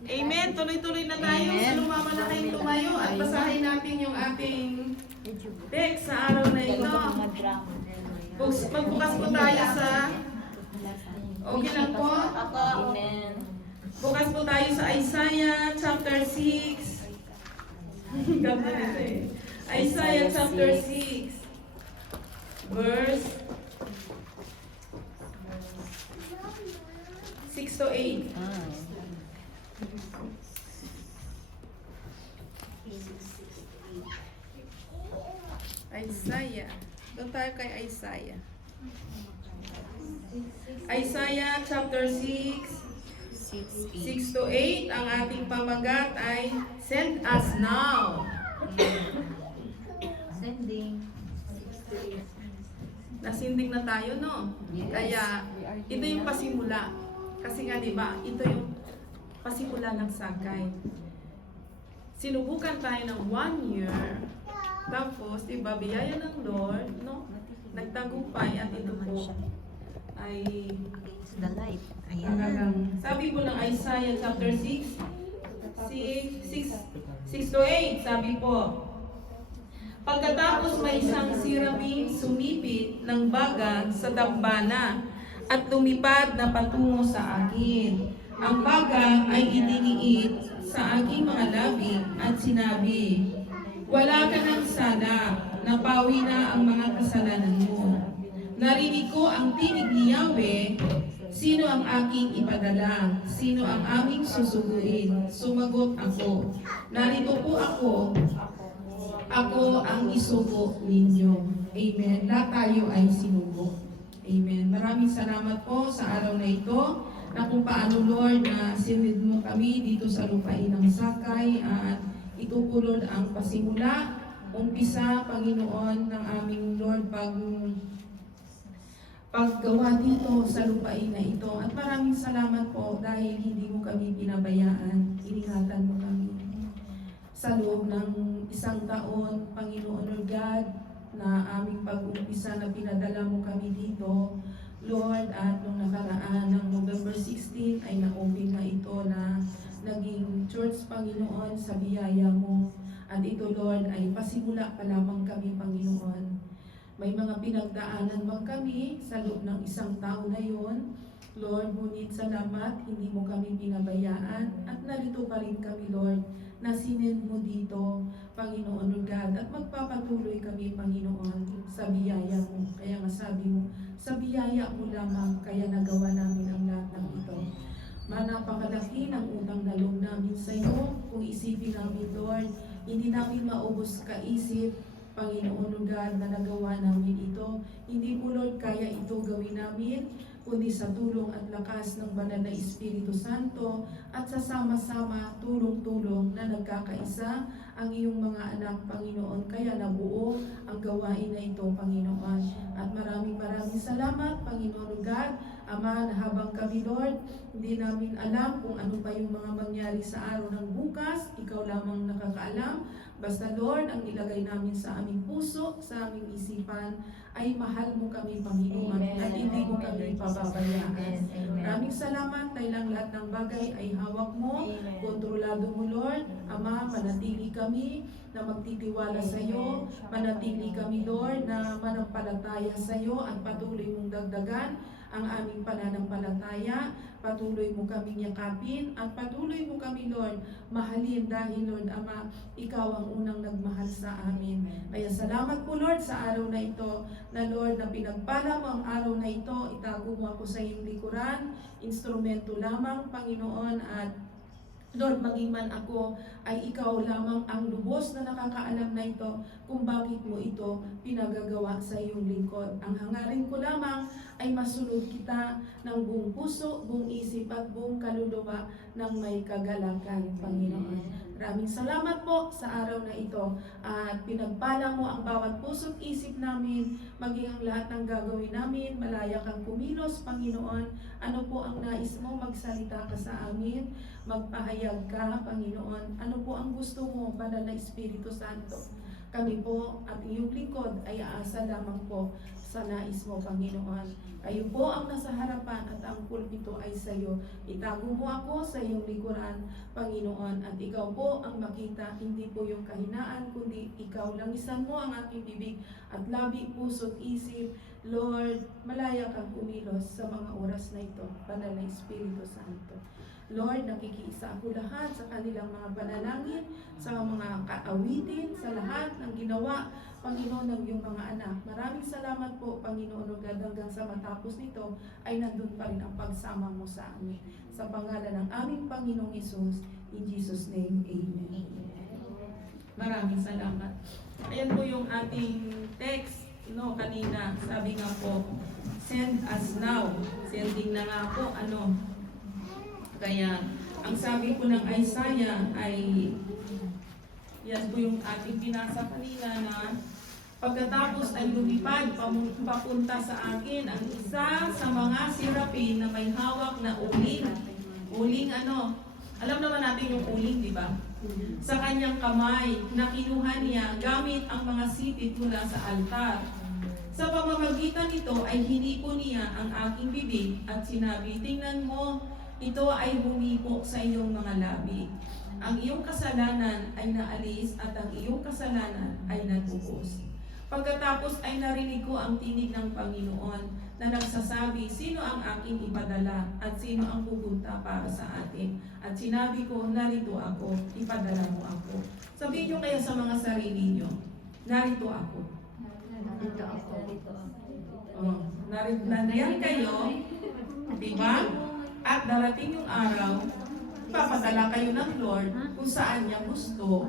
Amen. Tuloy-tuloy na tayo. Lumama na kayong tumayo at basahin natin yung ating text sa araw na ito. Magbukas po tayo sa... Okay lang po? Amen. Bukas po tayo sa Isaiah chapter 6. Ganda nito eh. Isaiah chapter 6. Verse 6 to 8. Isaiah. Doon tayo kay Isaiah. Isaiah chapter 6, 6 to 8. Ang ating pamagat ay Send us now. Sending. Nasinding na tayo, no? Kaya, ito yung pasimula. Kasi nga, di ba, ito yung pasimula ng sakay. Sinubukan tayo ng 1 year. Tapos, di ba, biyaya ng Lord, no? Nagtagumpay at ito po ay The light. sabi po ng Isaiah chapter 6 to 8, sabi po, pagkatapos may isang sirabing sumipit ng baga sa dambana at lumipad na patungo sa akin. Ang baga ay idiniit sa aking mga labi at sinabi, wala ka ng sala, napawi na ang mga kasalanan mo. Narinig ko ang tinig ni Yahweh, sino ang aking ipadala? Sino ang aming susuguin? Sumagot ako, narito po ako ang isugo ninyo. Amen. Lahat tayo ay sinugo. Amen. Maraming salamat po sa araw na ito na kung paano, Lord, na sinid mo kami dito sa lupain ng sakay at itukulod ang pasimula, umpisa, Panginoon, ng aming Lord, paggawa dito sa lupain na ito. At maraming salamat po dahil hindi mo kami pinabayaan. Iningatan mo kami. Sa loob ng 1 taon, Panginoon Lord God, na aming pag-umpisa na pinadala mo kami dito, Lord, at nung nakaraan ng November 16 ay na-open na ito na naging church, Panginoon, sa biyaya mo. At ito, Lord, ay pasimula pa lamang kami, Panginoon. May mga pinagdaanan man kami sa loob ng 1 taon na yon. Lord, ngunit salamat, hindi mo kami pinabayaan at narito pa rin kami, Lord, na sinend mo dito, Panginoon Lord God, at magpapatuloy kami, Panginoon, sa biyaya mo. Kaya nga sabi mo, sa biyaya mo lamang, kaya nagawa namin ang lahat ng ito. Napakalaki ng utang na loob namin sa iyo. Kung isipin namin, Lord, hindi namin maubos kaisip, Panginoon Lord God, na nagawa namin ito. Hindi po, Lord, kaya ito gawin namin, kundi sa tulong at lakas ng banal na Espiritu Santo at sa sama-sama tulong-tulong na nagkakaisa ang iyong mga anak, Panginoon. Kaya nabuo ang gawain na ito, Panginoon. At maraming salamat, Panginoon God, Ama, na habang kami, Lord, hindi namin alam kung ano pa yung mga mangyari sa araw ng bukas. Ikaw lamang nakakaalam. Basta, Lord, ang ilagay namin sa aming puso, sa aming isipan, ay mahal mo kami, Panginoon, at hindi mo kami pababayaan. Maraming salamat dahil ang lahat ng bagay ay hawak mo, kontrolado mo, Lord. Ama, manatili kami na magtitiwala sa iyo, manatili kami, Lord, na manampalataya sa iyo at patuloy mong dagdagan ang aming pananampalataya. Patuloy mo kaming yakapin at patuloy mo kami, Lord, mahalin dahil, Lord Ama, Ikaw ang unang nagmahal sa amin. Kaya salamat po, Lord, sa araw na ito, na Lord, na pinagpala mo ang araw na ito, itago mo ako sa iyong likuran, instrumento lamang, Panginoon, at Lord, maging man ako ay ikaw lamang ang lubos na nakakaalam na ito kung bakit mo ito pinagagawa sa iyong lingkod. Ang hangarin ko lamang ay masunod kita ng buong puso, buong isip at buong kaluluwa ng may kagalakan, Panginoon. Maraming salamat po sa araw na ito at pinagpala mo ang bawat puso't isip namin, maging ang lahat ng gagawin namin, malaya kang kumilos, Panginoon. Ano po ang nais mo, magsalita ka sa amin, magpahayag ka, Panginoon. Ano po ang gusto mo, Banal na Espiritu Santo? Kami po at iyong lingkod ay aasa lamang po sa nais mo, Panginoon. Kayo po ang nasa harapan at ang pulpito ay sa iyo. Itago mo ako sa iyong likuran, Panginoon, at ikaw po ang makita, hindi po yung kahinaan, kundi ikaw. Langisan mo ang aking bibig at labi, puso't isip. Lord, malaya kang kumilos sa mga oras na ito, Banal na Espiritu Santo. Lord, nakikiisa ako lahat sa kanilang mga panalangin, sa mga kaawitin, sa lahat ng ginawa, Panginoon, ng iyong mga anak. Maraming salamat po, Panginoon, hanggang sa matapos nito ay nandun pa rin ang pagsama mo sa amin. Sa pangalan ng aming Panginoong Hesus, in Jesus' name, Amen. Maraming salamat. Ayan po yung ating text, kanina, sabi nga po, send us now. Sending na nga po, Kaya, ang sabi po ng Isaiah ay, yan po yung ating binasa kanina na, pagkatapos ay lumipad, papunta sa akin ang isa sa mga sirapin na may hawak na uling. Uling alam naman natin yung uling, di ba? Sa kanyang kamay na kinuha niya gamit ang mga sipit mula sa altar. Sa pamamagitan nito ay hinipo niya ang aking bibig at sinabi, tingnan mo, ito ay humipo sa iyong mga labi. Ang iyong kasalanan ay naalis at ang iyong kasalanan ay natubos. Pagkatapos ay narinig ko ang tinig ng Panginoon na nagsasabi, sino ang aking ipadala at sino ang pupunta para sa atin? At sinabi ko, narito ako, ipadala mo ako. Sabihin niyo kaya sa mga sarili niyo, narito ako. Nandiyan kayo, di ba? At darating yung araw, papadala kayo ng Lord kung saan niya gusto.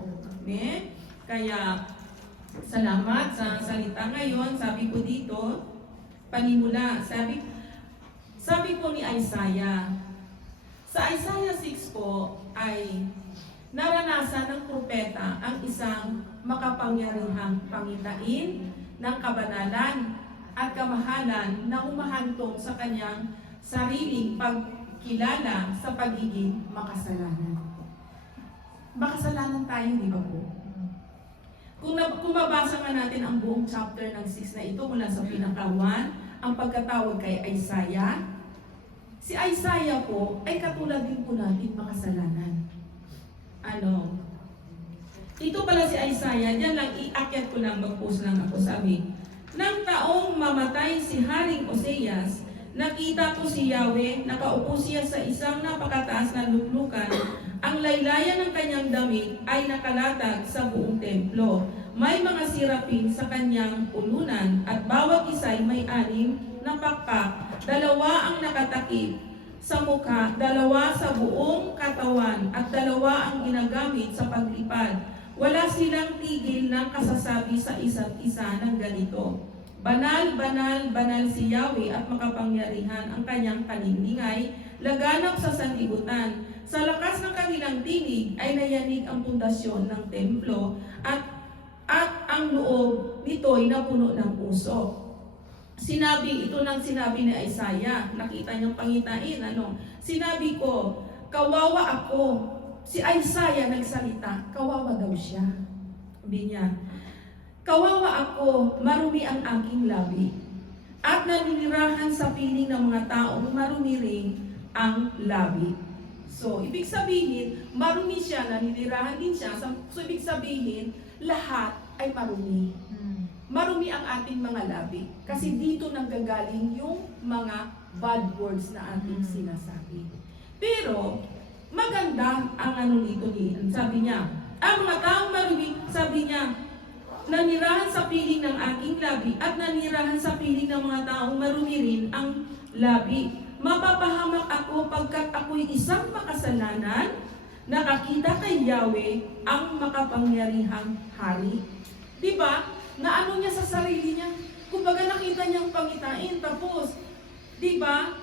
Kaya, salamat sa salita ngayon. Sabi ko dito, panimula, sabi po ni Isaiah, sa Isaiah 6 po ay naranasan ng propeta ang isang makapangyarihang pangitain ng kabanalan at kamahalan na humahantong sa kanyang sariling pagkilala sa pagiging makasalanan. Makasalanan tayo, di ba po? Kung mabasa nga natin ang buong chapter ng 6 na ito mula sa pinaka-1, ang pagkatawag kay Isaiah, si Isaiah po ay katulad din po natin makasalanan. Ito pala si Isaiah, diyan lang iakyat ko lang, mag-post lang ako, sabi, nang taong mamatay si Haring Oseas, nakita ko si Yahweh, nakaupo siya sa isang napakataas na luklukan. Ang laylayan ng kanyang damit ay nakalatag sa buong templo. May mga sirapin sa kanyang ulunan at bawat isa ay may 6 na pakpak. 2 ang nakatakip sa mukha, 2 sa buong katawan at 2 ang ginagamit sa paglipad. Wala silang tigil ng kasasabi sa isa't isa ng ganito. Banal, banal, banal si Yahweh at makapangyarihan ang kanyang kalingingay, laganap sa sanlibutan. Sa lakas ng kanilang tinig ay nayanig ang pundasyon ng templo at ang loob nito'y napuno ng usok. Ito nang sinabi ni Isaiah, nakita niyang pangitain, Sinabi ko, kawawa ako. Si Isaiah nagsalita, kawawa daw siya. Sabi niya, kawawa ako, marumi ang aking labi. At naninirahan sa piling ng mga taong marumi rin ang labi. So, ibig sabihin, marumi siya, naninirahan din siya. So, ibig sabihin, lahat ay marumi. marumi ang ating mga labi. Kasi dito nanggagaling yung mga bad words na ating sinasabi. Pero, maganda ang ano dito sabi niya, ang mga taong marumi, sabi niya, nanirahan sa piling ng aking labi at nanirahan sa piling ng mga taong marumi rin ang labi. Mapapahamak ako pagkat ako'y isang makasalanan, nakakita kay Yahweh ang makapangyarihang hari. Diba? Na ano niya sa sarili niya? Kumbaga nakita niyang pangitain, tapos, diba?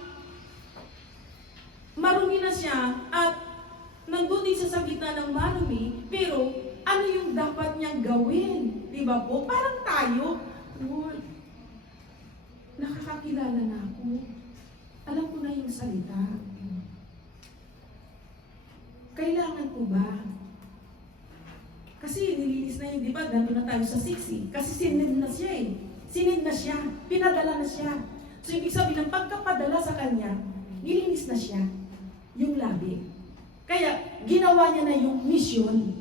Marumi na siya at nandun din siya sa gitna ng marumi, pero ano yung dapat niyang gawin? Diba po? Parang tayo, Lord, nakakakilala na ako. Alam ko na yung salita. Kailangan ko ba? Kasi nilinis na yun, di ba? Nandun na tayo sa 6 Kasi sinid na siya eh. Sinid na siya. Pinadala na siya. So, ibig sabihin ng pagkapadala sa kanya, nilinis na siya yung labi. Kaya, ginawa niya na yung mission.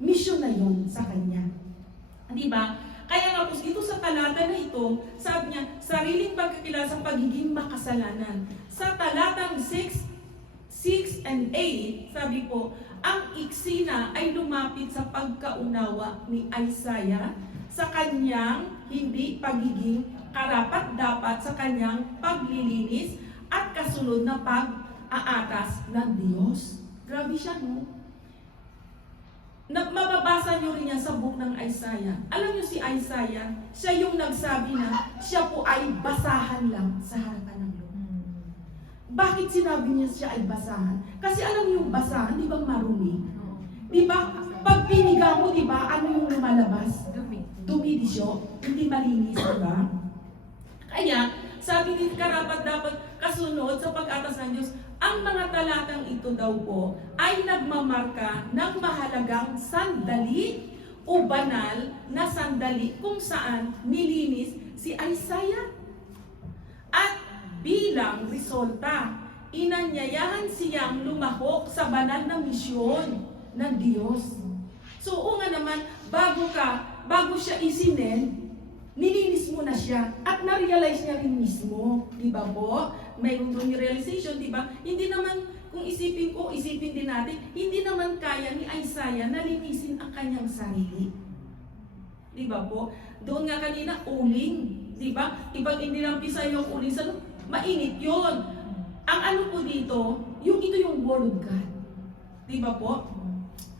Mission na yun sa kanya. Di ba? Kaya nga po, dito sa talata na ito, sabi niya, sariling pagkakilala sa pagiging makasalanan. Sa talatang 6 and 8, sabi po, ang iksina ay lumapit sa pagkaunawa ni Isaiah sa kanyang hindi pagiging karapat-dapat sa kanyang paglilinis at kasunod na pag-aatas ng Diyos. Grabe siya, no? Mababasa nyo rin yan sa book ng Isaiah. Alam nyo si Isaiah, siya yung nagsabi na siya po ay basahan lang sa harapan ng Lord. Bakit sinabi niya siya ay basahan? Kasi alam niyo yung basahan, di ba marumi? Di ba? Pag piniga mo, di ba, ano yung lumalabas? Dumi disyo. Hindi malinis, di ba? Kaya, sabi ni karapat dapat kasunod sa pag-atas ng Diyos, ang mga talatang ito daw po ay nagmamarka ng mahalagang sandali o banal na sandali kung saan nilinis si Isaiah. At bilang resulta, inanyayahan siyang lumahok sa banal na misyon ng Diyos. So, nga naman, bago siya isinend, nilinis mo na siya at na-realize niya rin mismo. Di ba po? Mayroon doon yung realization, di ba? Hindi naman, kung isipin din natin, hindi naman kaya ni Isaiah na linisin ang kanyang sarili. Di ba po? Doon nga kanina, uling. Di ba? Ibang inilampisa yung uling sa mainit yun. Ang ano po dito, ito yung word of God. Di ba po?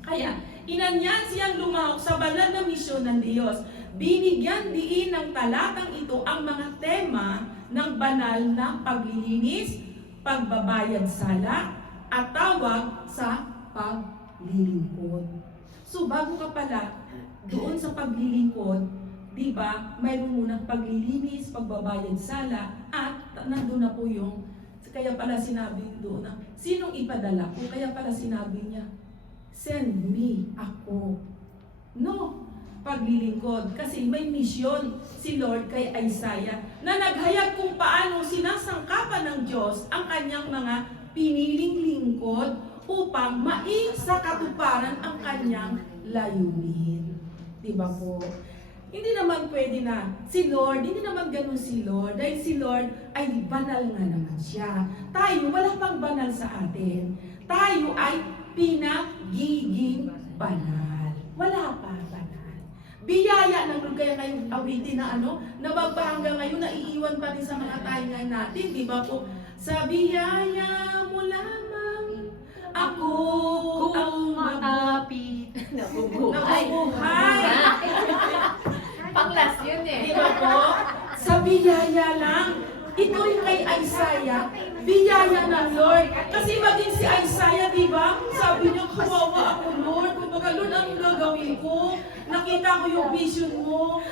Kaya, inanyan siyang lumahok sa banal na misyon ng Diyos. Binigyan diin ng talatang ito ang mga tema ng banal na paglilinis, pagbabayad sala, at tawag sa paglilingkod. So bago ka pala doon sa paglilingkod, di ba, mayroon munang paglilinis, pagbabayad sala, at nandun na po yung, kaya pala sinabi doon na, sinong ipadala ko? Kaya pala sinabi niya, send me, ako. No, paglilingkod. Kasi may misyon si Lord kay Isaiah na naghayag kung paano sinasangkapan ng Diyos ang kanyang mga piniling lingkod upang sa katuparan ang kanyang layunin. Diba po? Hindi naman pwede na si Lord, hindi naman ganun si Lord, dahil si Lord ay banal nga naman siya. Tayo, wala pang banal sa atin. Tayo ay pinagiging banal. Wala pa banal. Biyaya ng Lord, kaya ngayong awitin na hanggang ngayon naiiwan pa rin sa mga taingan natin, di ba po? Sa biyaya mo lamang ako ang Kumapit. nabubuhay. Panglas yun eh. Di ba po? Sa biyaya lang. Ito rin kay Isaiah, biyaya ng Lord. Kasi maging si Isaiah, di ba? Sabi niya, kawawa ako, Lord. Kumbaga, Lord, anong gagawin ko? Nakita ko yung vision mo.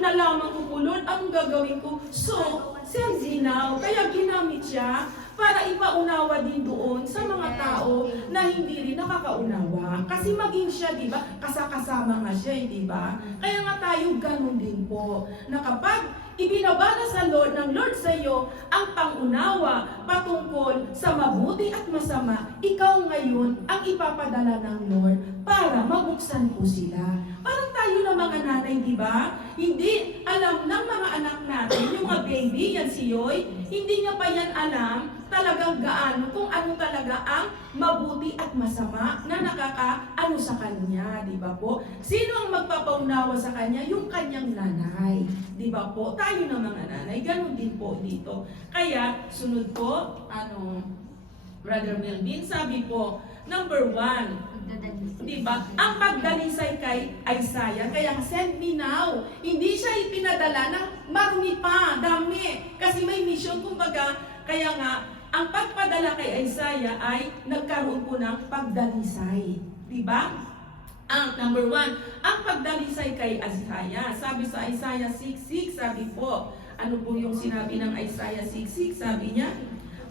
Nalaman ko po, Lord, anong gagawin ko? So, send me now. Kaya ginamit siya para ipaunawa din doon sa mga tao na hindi rin nakakaunawa. Kasi maging siya, di ba? Kasama nga siya, di ba? Kaya nga tayo ganun din po. Na kapag ibinabala sa Lord ng Lord sa iyo ang pangunawa patungkol sa mabuti at masama, ikaw ngayon ang ipapadala ng Lord para mabuksan po sila. Parang tayo na mga nanay, di ba? Hindi alam ng mga anak natin, yung mga baby, yan si Yoy, hindi niya pa yan alam talagang gaano, kung ano talaga ang mabuti at masama na nakakaano sa kanya, di ba po? Sino ang magpapaunawa sa kanya? Yung kanyang nanay, di ba po? Tayo na mga nanay, ganun din po dito. Kaya, sunod po, Brother Melvin, sabi po, number 1, diba? Ang pagdalisay kay Isaiah, kaya send me now. Hindi siya ipinadala ng marumi pa, dami. Kasi may mission, kumbaga, kaya nga, ang pagpadala kay Isaiah ay nagkaroon po ng pagdalisay. Diba? Ang number 1, ang pagdalisay kay Isaiah. Sabi sa Isaiah 6:6, sabi po, ano po yung sinabi ng Isaiah 6:6? Sabi niya,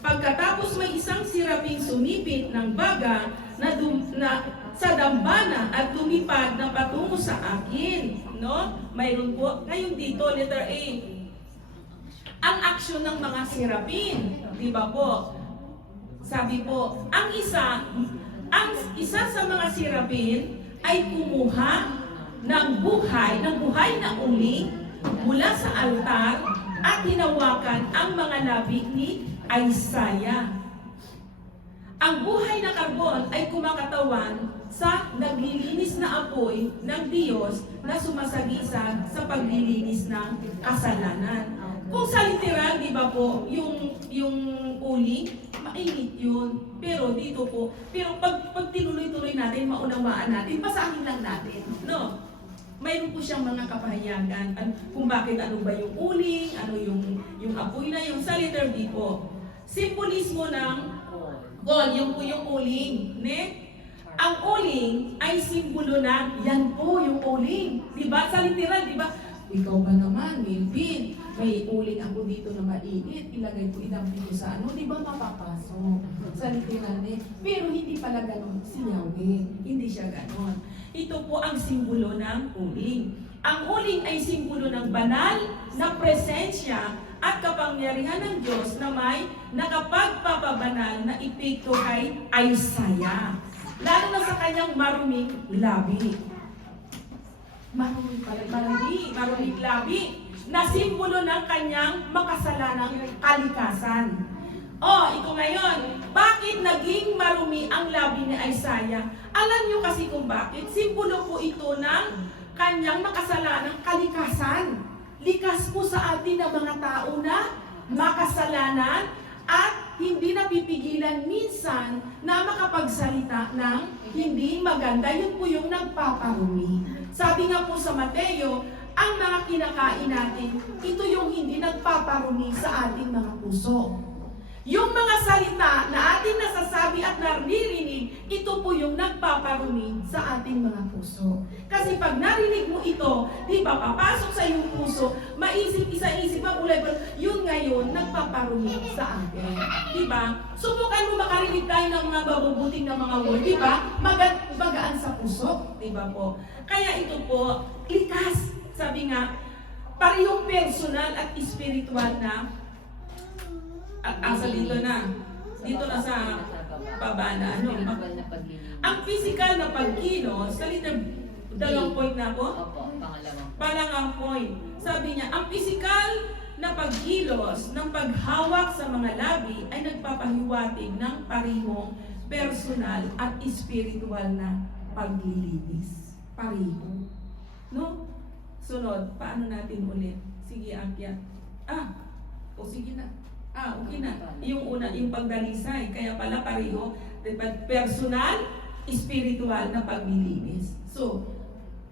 pagkatapos may isang siraping sumipit ng baga na sa dambana at lumipad na patungo sa akin. No? Mayroon po, ngayon dito, letter A, ang aksyon ng mga serapin. Di ba po? Sabi po, ang isa sa mga serapin ay kumuha ng buhay na uli mula sa altar at hinawakan ang mga labi ni Isaiah. Ang buhay na karbon ay kumakatawan sa naglilinis na apoy ng Diyos na sumasagisag sa paglilinis ng kasalanan. Kung sa literal, di ba po, yung uling, mainit yun. Pero dito po, pag tinuloy-tuloy natin, maunawaan natin, basahin lang natin. No? Mayroon po siyang mga kapahayagan kung bakit ano ba yung uling, ano yung apoy na yung sa letter B po. Simbolismo ng gold, yung po yung uling. Ne? Ang uling ay simbolo na yan po yung uling. Diba? Sa literal, diba? Ikaw ba naman, Milvin? May uling ako dito na mainit. Ilagay ko, idampin ko sa ano. Diba mapapasok? Sa literal, eh. Pero hindi pala ganun si Yahweh. Hindi siya ganun. Ito po ang simbolo ng uling. Ang uling ay simbolo ng banal na presensya at kapangyarihan ng Diyos na may nakapagpapabanal na epekto kay Isaiah. Lalo na sa kanyang maruming labi. Maruming labi na simbolo ng kanyang makasalanang kalikasan. Ito ngayon, bakit naging marumi ang labi ni Isaiah? Alam niyo kasi kung bakit? Simbolo po ito ng kanyang makasalanang kalikasan. Likas po sa atin ng mga tao na makasalanan at hindi napipigilan minsan na makapagsalita ng hindi maganda. Yun po yung nagpaparumi. Sabi nga po sa Mateo, ang mga kinakain natin, ito yung hindi nagpaparumi sa ating mga puso. Yung mga salita na ating nasasabi at naririnig, ito po yung nagpaparumi sa ating mga puso. Kasi pag narinig mo ito, di ba, papasok sa iyong puso, isa-isip, mabulay-bulay, yun ngayon, nagpaparumi sa atin. Di ba? Subukan mo makarinig tayo ng mga babubuting na mga word, di ba? Magaan sa puso, di ba po? Kaya ito po, likas. Sabi nga, parehong personal at spiritual na asa dito na sa pabana. Ang physical na pagkilos, sa dalawang point na po? Opo, Pangalawang point. Sabi niya, ang physical na pagkilos ng paghawak sa mga labi ay nagpapahiwatig ng parehong personal at spiritual na paglilinis. Pareho. No? Sunod, paano natin ulit? Sige, akyat. Sige na. Okay na. Yung una, yung pagdalisay. Kaya pala pareho, personal, spiritual na paglilinis. So,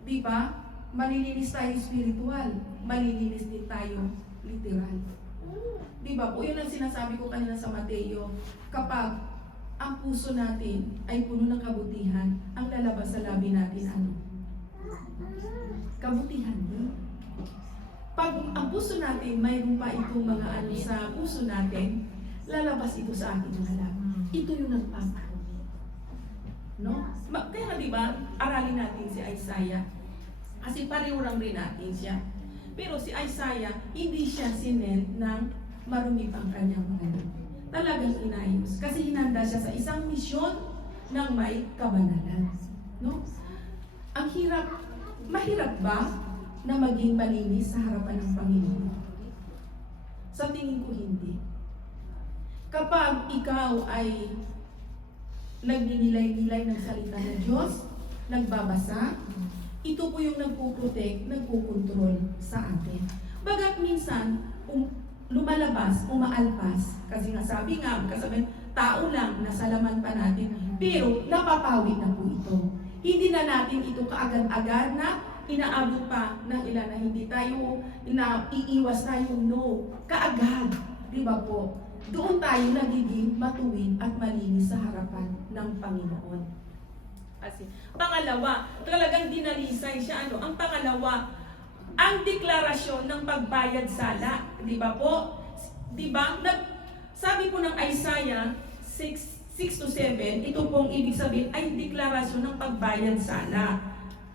di ba? Malilinis tayo spiritual. Malilinis din tayo literal. Di ba po? Yun ang sinasabi ko kanina sa Mateo. Kapag ang puso natin ay puno ng kabutihan, ang lalabas sa labi natin ano? Kabutihan din. Pag ang puso natin, mayroon pa itong mga ano sa puso natin, lalabas ito sa ating mga labi. Ito yung nagpaparumi. No? Kaya di ba, aralin natin si Isaiah. Kasi pareho lang rin natin siya. Pero si Isaiah, hindi siya sinend ng marumi pang kanyang mga labi. Talagang inayos. Kasi hinanda siya sa isang misyon ng may kabanalan. No? Ang hirap, mahirap ba na maging malinis sa harapan ng Panginoon? Sa tingin ko hindi. Kapag ikaw ay nagninilay-nilay ng salita ng Diyos, nagbabasa, ito po yung nagpuprotect, nagpukontrol sa atin. Bagat minsan, lumalabas, umaalpas, kasi nga sabi nga, kasabihin, tao lang, nasa laman pa natin, pero napapawi na po ito. Hindi na natin ito kaagad-agad na inaabot pa ng ilan na hindi tayo, na iiwas tayo, no, kaagad, di ba po? Doon tayo nagiging matuwid at malinis sa harapan ng Panginoon. Kasi, pangalawa, talagang dinalisay siya, ang pangalawa, ang deklarasyon ng pagbayad sala, di ba po? Di ba? Sabi po ng Isaiah 6-7, ito pong ibig sabihin ay deklarasyon ng pagbayad sala.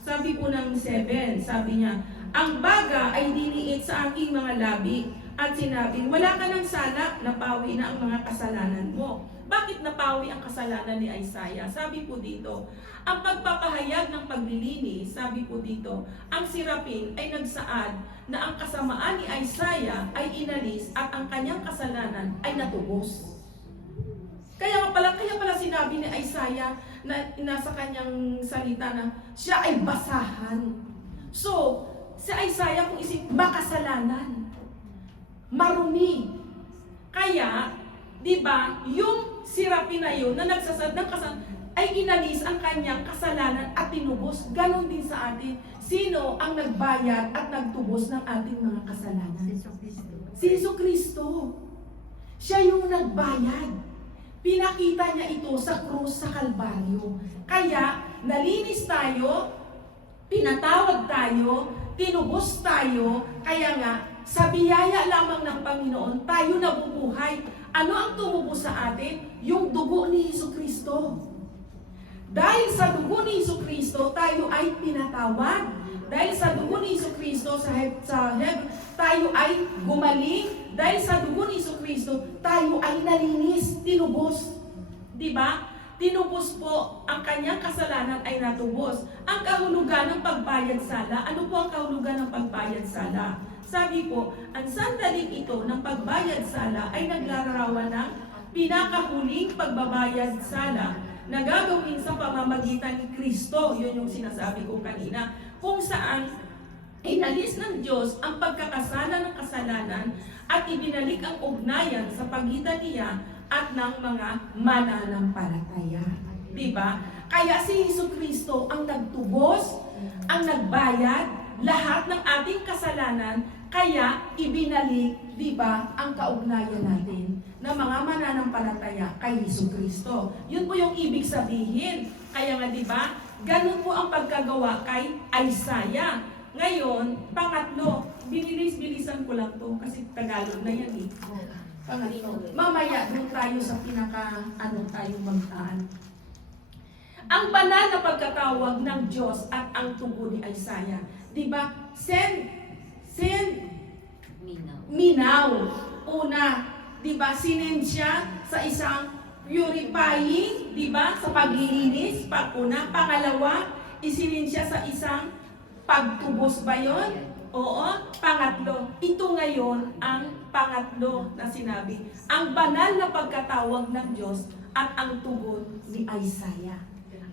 Sabi po ng 7, sabi niya, ang baga ay diniit sa aking mga labi at sinabing, wala ka ng sala, napawi na ang mga kasalanan mo. Bakit napawi ang kasalanan ni Isaiah? Sabi po dito, ang pagpapahayag ng paglilinis, sabi po dito, ang sirapin ay nagsaad na ang kasamaan ni Isaiah ay inalis at ang kanyang kasalanan ay natubos. Kaya pala sinabi ni Isaiah na nasa kanyang salita na siya ay basahan. So, si Isaiah kung isip makasalanan, marumi. Kaya, di ba, yung sirapin na yun na nagsasad ng kasalanan ay inalis ang kanyang kasalanan at tinubos. Ganon din sa atin. Sino ang nagbayad at nagtubos ng ating mga kasalanan? Si Jesucristo. Siya yung nagbayad. Pinakita niya ito sa krus sa Kalbaryo. Kaya, nalinis tayo, pinatawad tayo, tinubos tayo, kaya nga, sa biyaya lamang ng Panginoon, tayo nabubuhay. Ano ang tumubos sa atin? Yung dugo ni Jesucristo. Dahil sa dugo ni Jesucristo, tayo ay pinatawad. Dahil sa dugo ni Jesucristo, tayo ay gumaling. Dahil sa dugo ni Jesucristo, tayo ay nalinis, tinubos. Diba? Tinubos po, ang kanyang kasalanan ay natubos. Ang kahulugan ng pagbayad sala, ano po ang kahulugan ng pagbayad sala? Sabi po, ang sandaling ito ng pagbayad sala ay naglalarawan ng pinakahuling pagbabayad sala na gagawin sa pamamagitan ni Kristo. Yun yung sinasabi ko kanina. Kung saan inalis ng Diyos ang pagkakasala ng kasalanan at ibinalik ang ugnayan sa pagitan niya at ng mga mananampalataya. Diba? Kaya si Jesucristo ang nagtubos, ang nagbayad, lahat ng ating kasalanan, kaya ibinalik, diba, ang kaugnayan natin na mga mananampalataya kay Jesucristo. Yun po yung ibig sabihin. Kaya nga, diba, ganun po ang pagkagawa kay Isaiah. Ngayon, pangatlo, bilisan ko lang to kasi Tagalog na yan eh. Pangatlo, mamaya doon tayo sa tayong magtaan. Ang banal na pagkatawag ng Diyos at ang tugon ni Isaiah. Diba? Minaw. Una, diba? Sinend siya sa isang purifying, diba? Sa paglilinis, pag-una. Pangalawa, isinin siya sa isang pagtubos ba yun? Oo. Pangatlo, ito ngayon ang pangatlo na sinabi. Ang banal na pagkatawag ng Diyos at ang tugon ni Isaiah.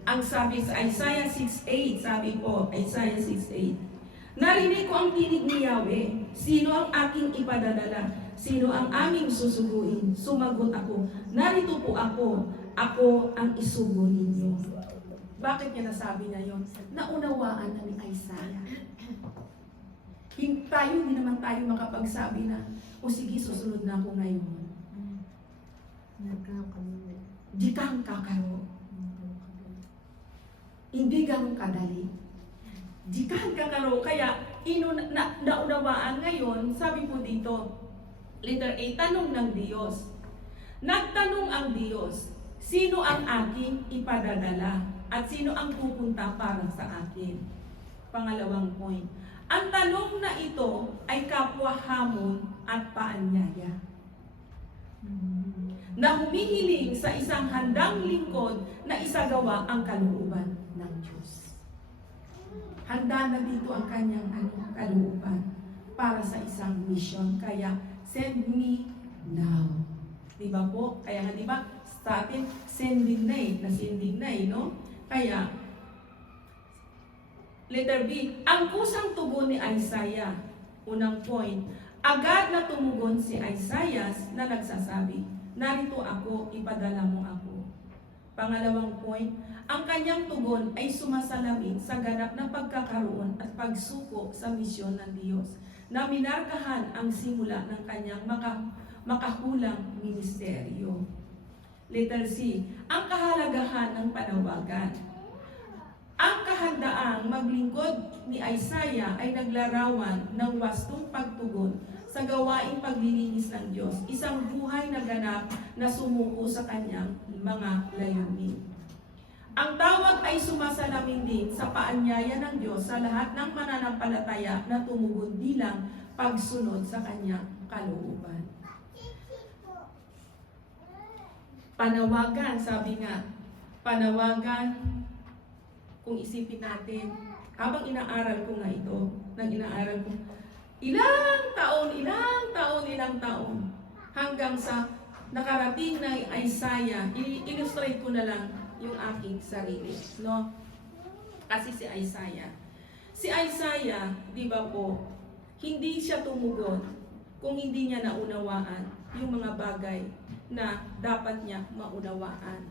Ang sabi sa Isaiah 6:8, sabi po, Isaiah 6:8, narinig ko ang tinig ni Yahweh, sino ang aking ipadadala? Sino ang aming susuguin? Sumagot ako, narito po ako ang isugo ninyo. Bakit niya nasabi na yon? Naunawaan na ni Isaiah. Hindi naman tayo makapagsabi na, o sige, susunod na ako ngayon. Di kang kakaro. Hindi ganun kadali. Di kang kakaro. Kaya, naunawaan ngayon, sabi po dito, letter A, tanong ng Diyos. Nagtanong ang Diyos, sino ang aking ipadadala? At sino ang pupunta para sa akin? Pangalawang point. Ang tanong na ito ay kapwa hamon at paanyaya. Na humihiling sa isang handang lingkod na isagawa ang kalooban ng Diyos. handa na dito ang kanyang kalooban para sa isang mission. Kaya, send me now. Diba po? Kaya nga diba, sa atin, sending na no? Kaya, letter B, ang kusang tugon ni Isaiah, unang point, agad na tumugon si Isaiah na nagsasabi, narito ako, ipadala mo ako. Pangalawang point, ang kanyang tugon ay sumasalamin sa ganap na pagkakaroon at pagsuko sa misyon ng Diyos na minarkahan ang simula ng kanyang makahulang ministeryo. Letter C, ang kahalagahan ng panawagan. Ang kahandaang maglingkod ni Isaiah ay naglarawan ng wastong pagtugon sa gawaing paglilinis ng Diyos, isang buhay na ganap na sumuko sa kanyang mga layunin. Ang tawag ay sumasalamin din sa paanyaya ng Diyos sa lahat ng mananampalataya na tumugon bilang pagsunod sa kanyang kalooban. Panawagan, sabi nga, panawagan, kung isipin natin, habang inaaral ko nga ito, ilang taon, hanggang sa nakarating na Isaiah, illustrate ko na lang yung aking sarili, no? Kasi si Isaiah, di ba po, hindi siya tumugon kung hindi niya naunawaan yung mga bagay na dapat niya maunawaan.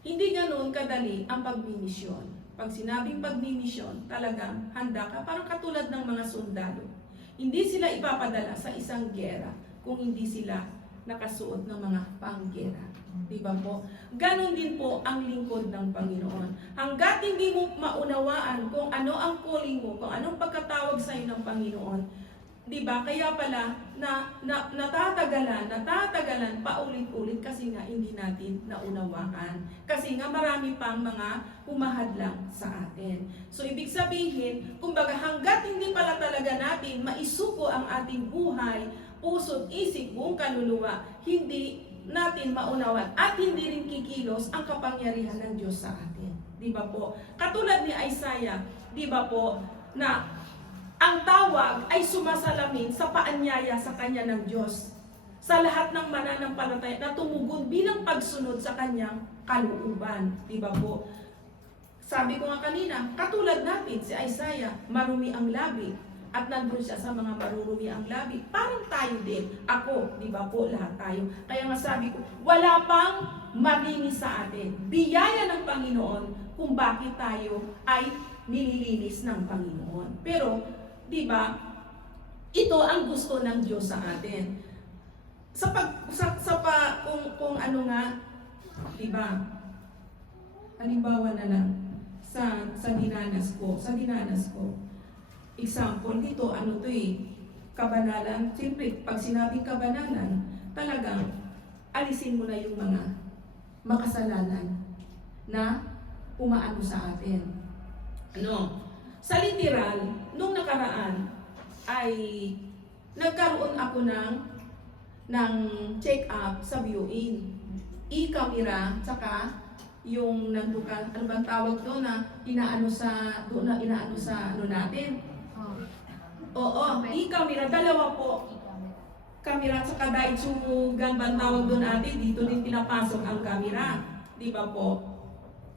Hindi ganoon kadali ang pagmimisyon. Pag sinabing pagmimisyon, talagang handa ka, parang katulad ng mga sundalo. Hindi sila ipapadala sa isang gera kung hindi sila nakasuot ng mga panggera. Diba po? Ganon din po ang lingkod ng Panginoon. Hanggat hindi mo maunawaan kung ano ang calling mo, kung anong pagkatawag sa iyo ng Panginoon, diba? Kaya pala natatagalan paulit-ulit kasi nga hindi natin naunawaan. Kasi nga marami pang mga humahadlang sa atin. So ibig sabihin, kumbaga hanggat hindi pala talaga natin maisuko ang ating buhay, puso't isip, buong kaluluwa, hindi natin maunawan at hindi rin kikilos ang kapangyarihan ng Diyos sa atin. Di ba po? Katulad ni Isaiah, di ba po, na ang tawag ay sumasalamin sa paanyaya sa kanya ng Diyos sa lahat ng mananampalataya na tumugon bilang pagsunod sa kanyang kalooban. Di ba po? Sabi ko nga kanina, katulad natin si Isaiah, marumi ang labi at nandun siya sa mga marurumi ang labi. Parang tayo din. Ako, di ba po, lahat tayo. Kaya nga sabi ko, wala pang malinis sa atin. Biyaya ng Panginoon kung bakit tayo ay nililinis ng Panginoon. Pero, di ba, ito ang gusto ng Diyos sa atin. Kung ano nga, di ba, halimbawa na lang, sa dinanas ko, example dito, ano to kabanalan. Siyempre, pag sinabing kabanalan, talagang alisin mo na yung mga makasalanan na umaano sa atin. Ano? Sa literal, nung nakaraan, ay nagkaroon ako ng check-up sa viewing. E-camera, tsaka yung nandukan, ano bang tawag doon na inaano sa ano natin. Oo, e-camera, dalawa po. Camera sa kadaitsugan bang tawag doon natin, dito din pinapasok ang camera. Di ba po?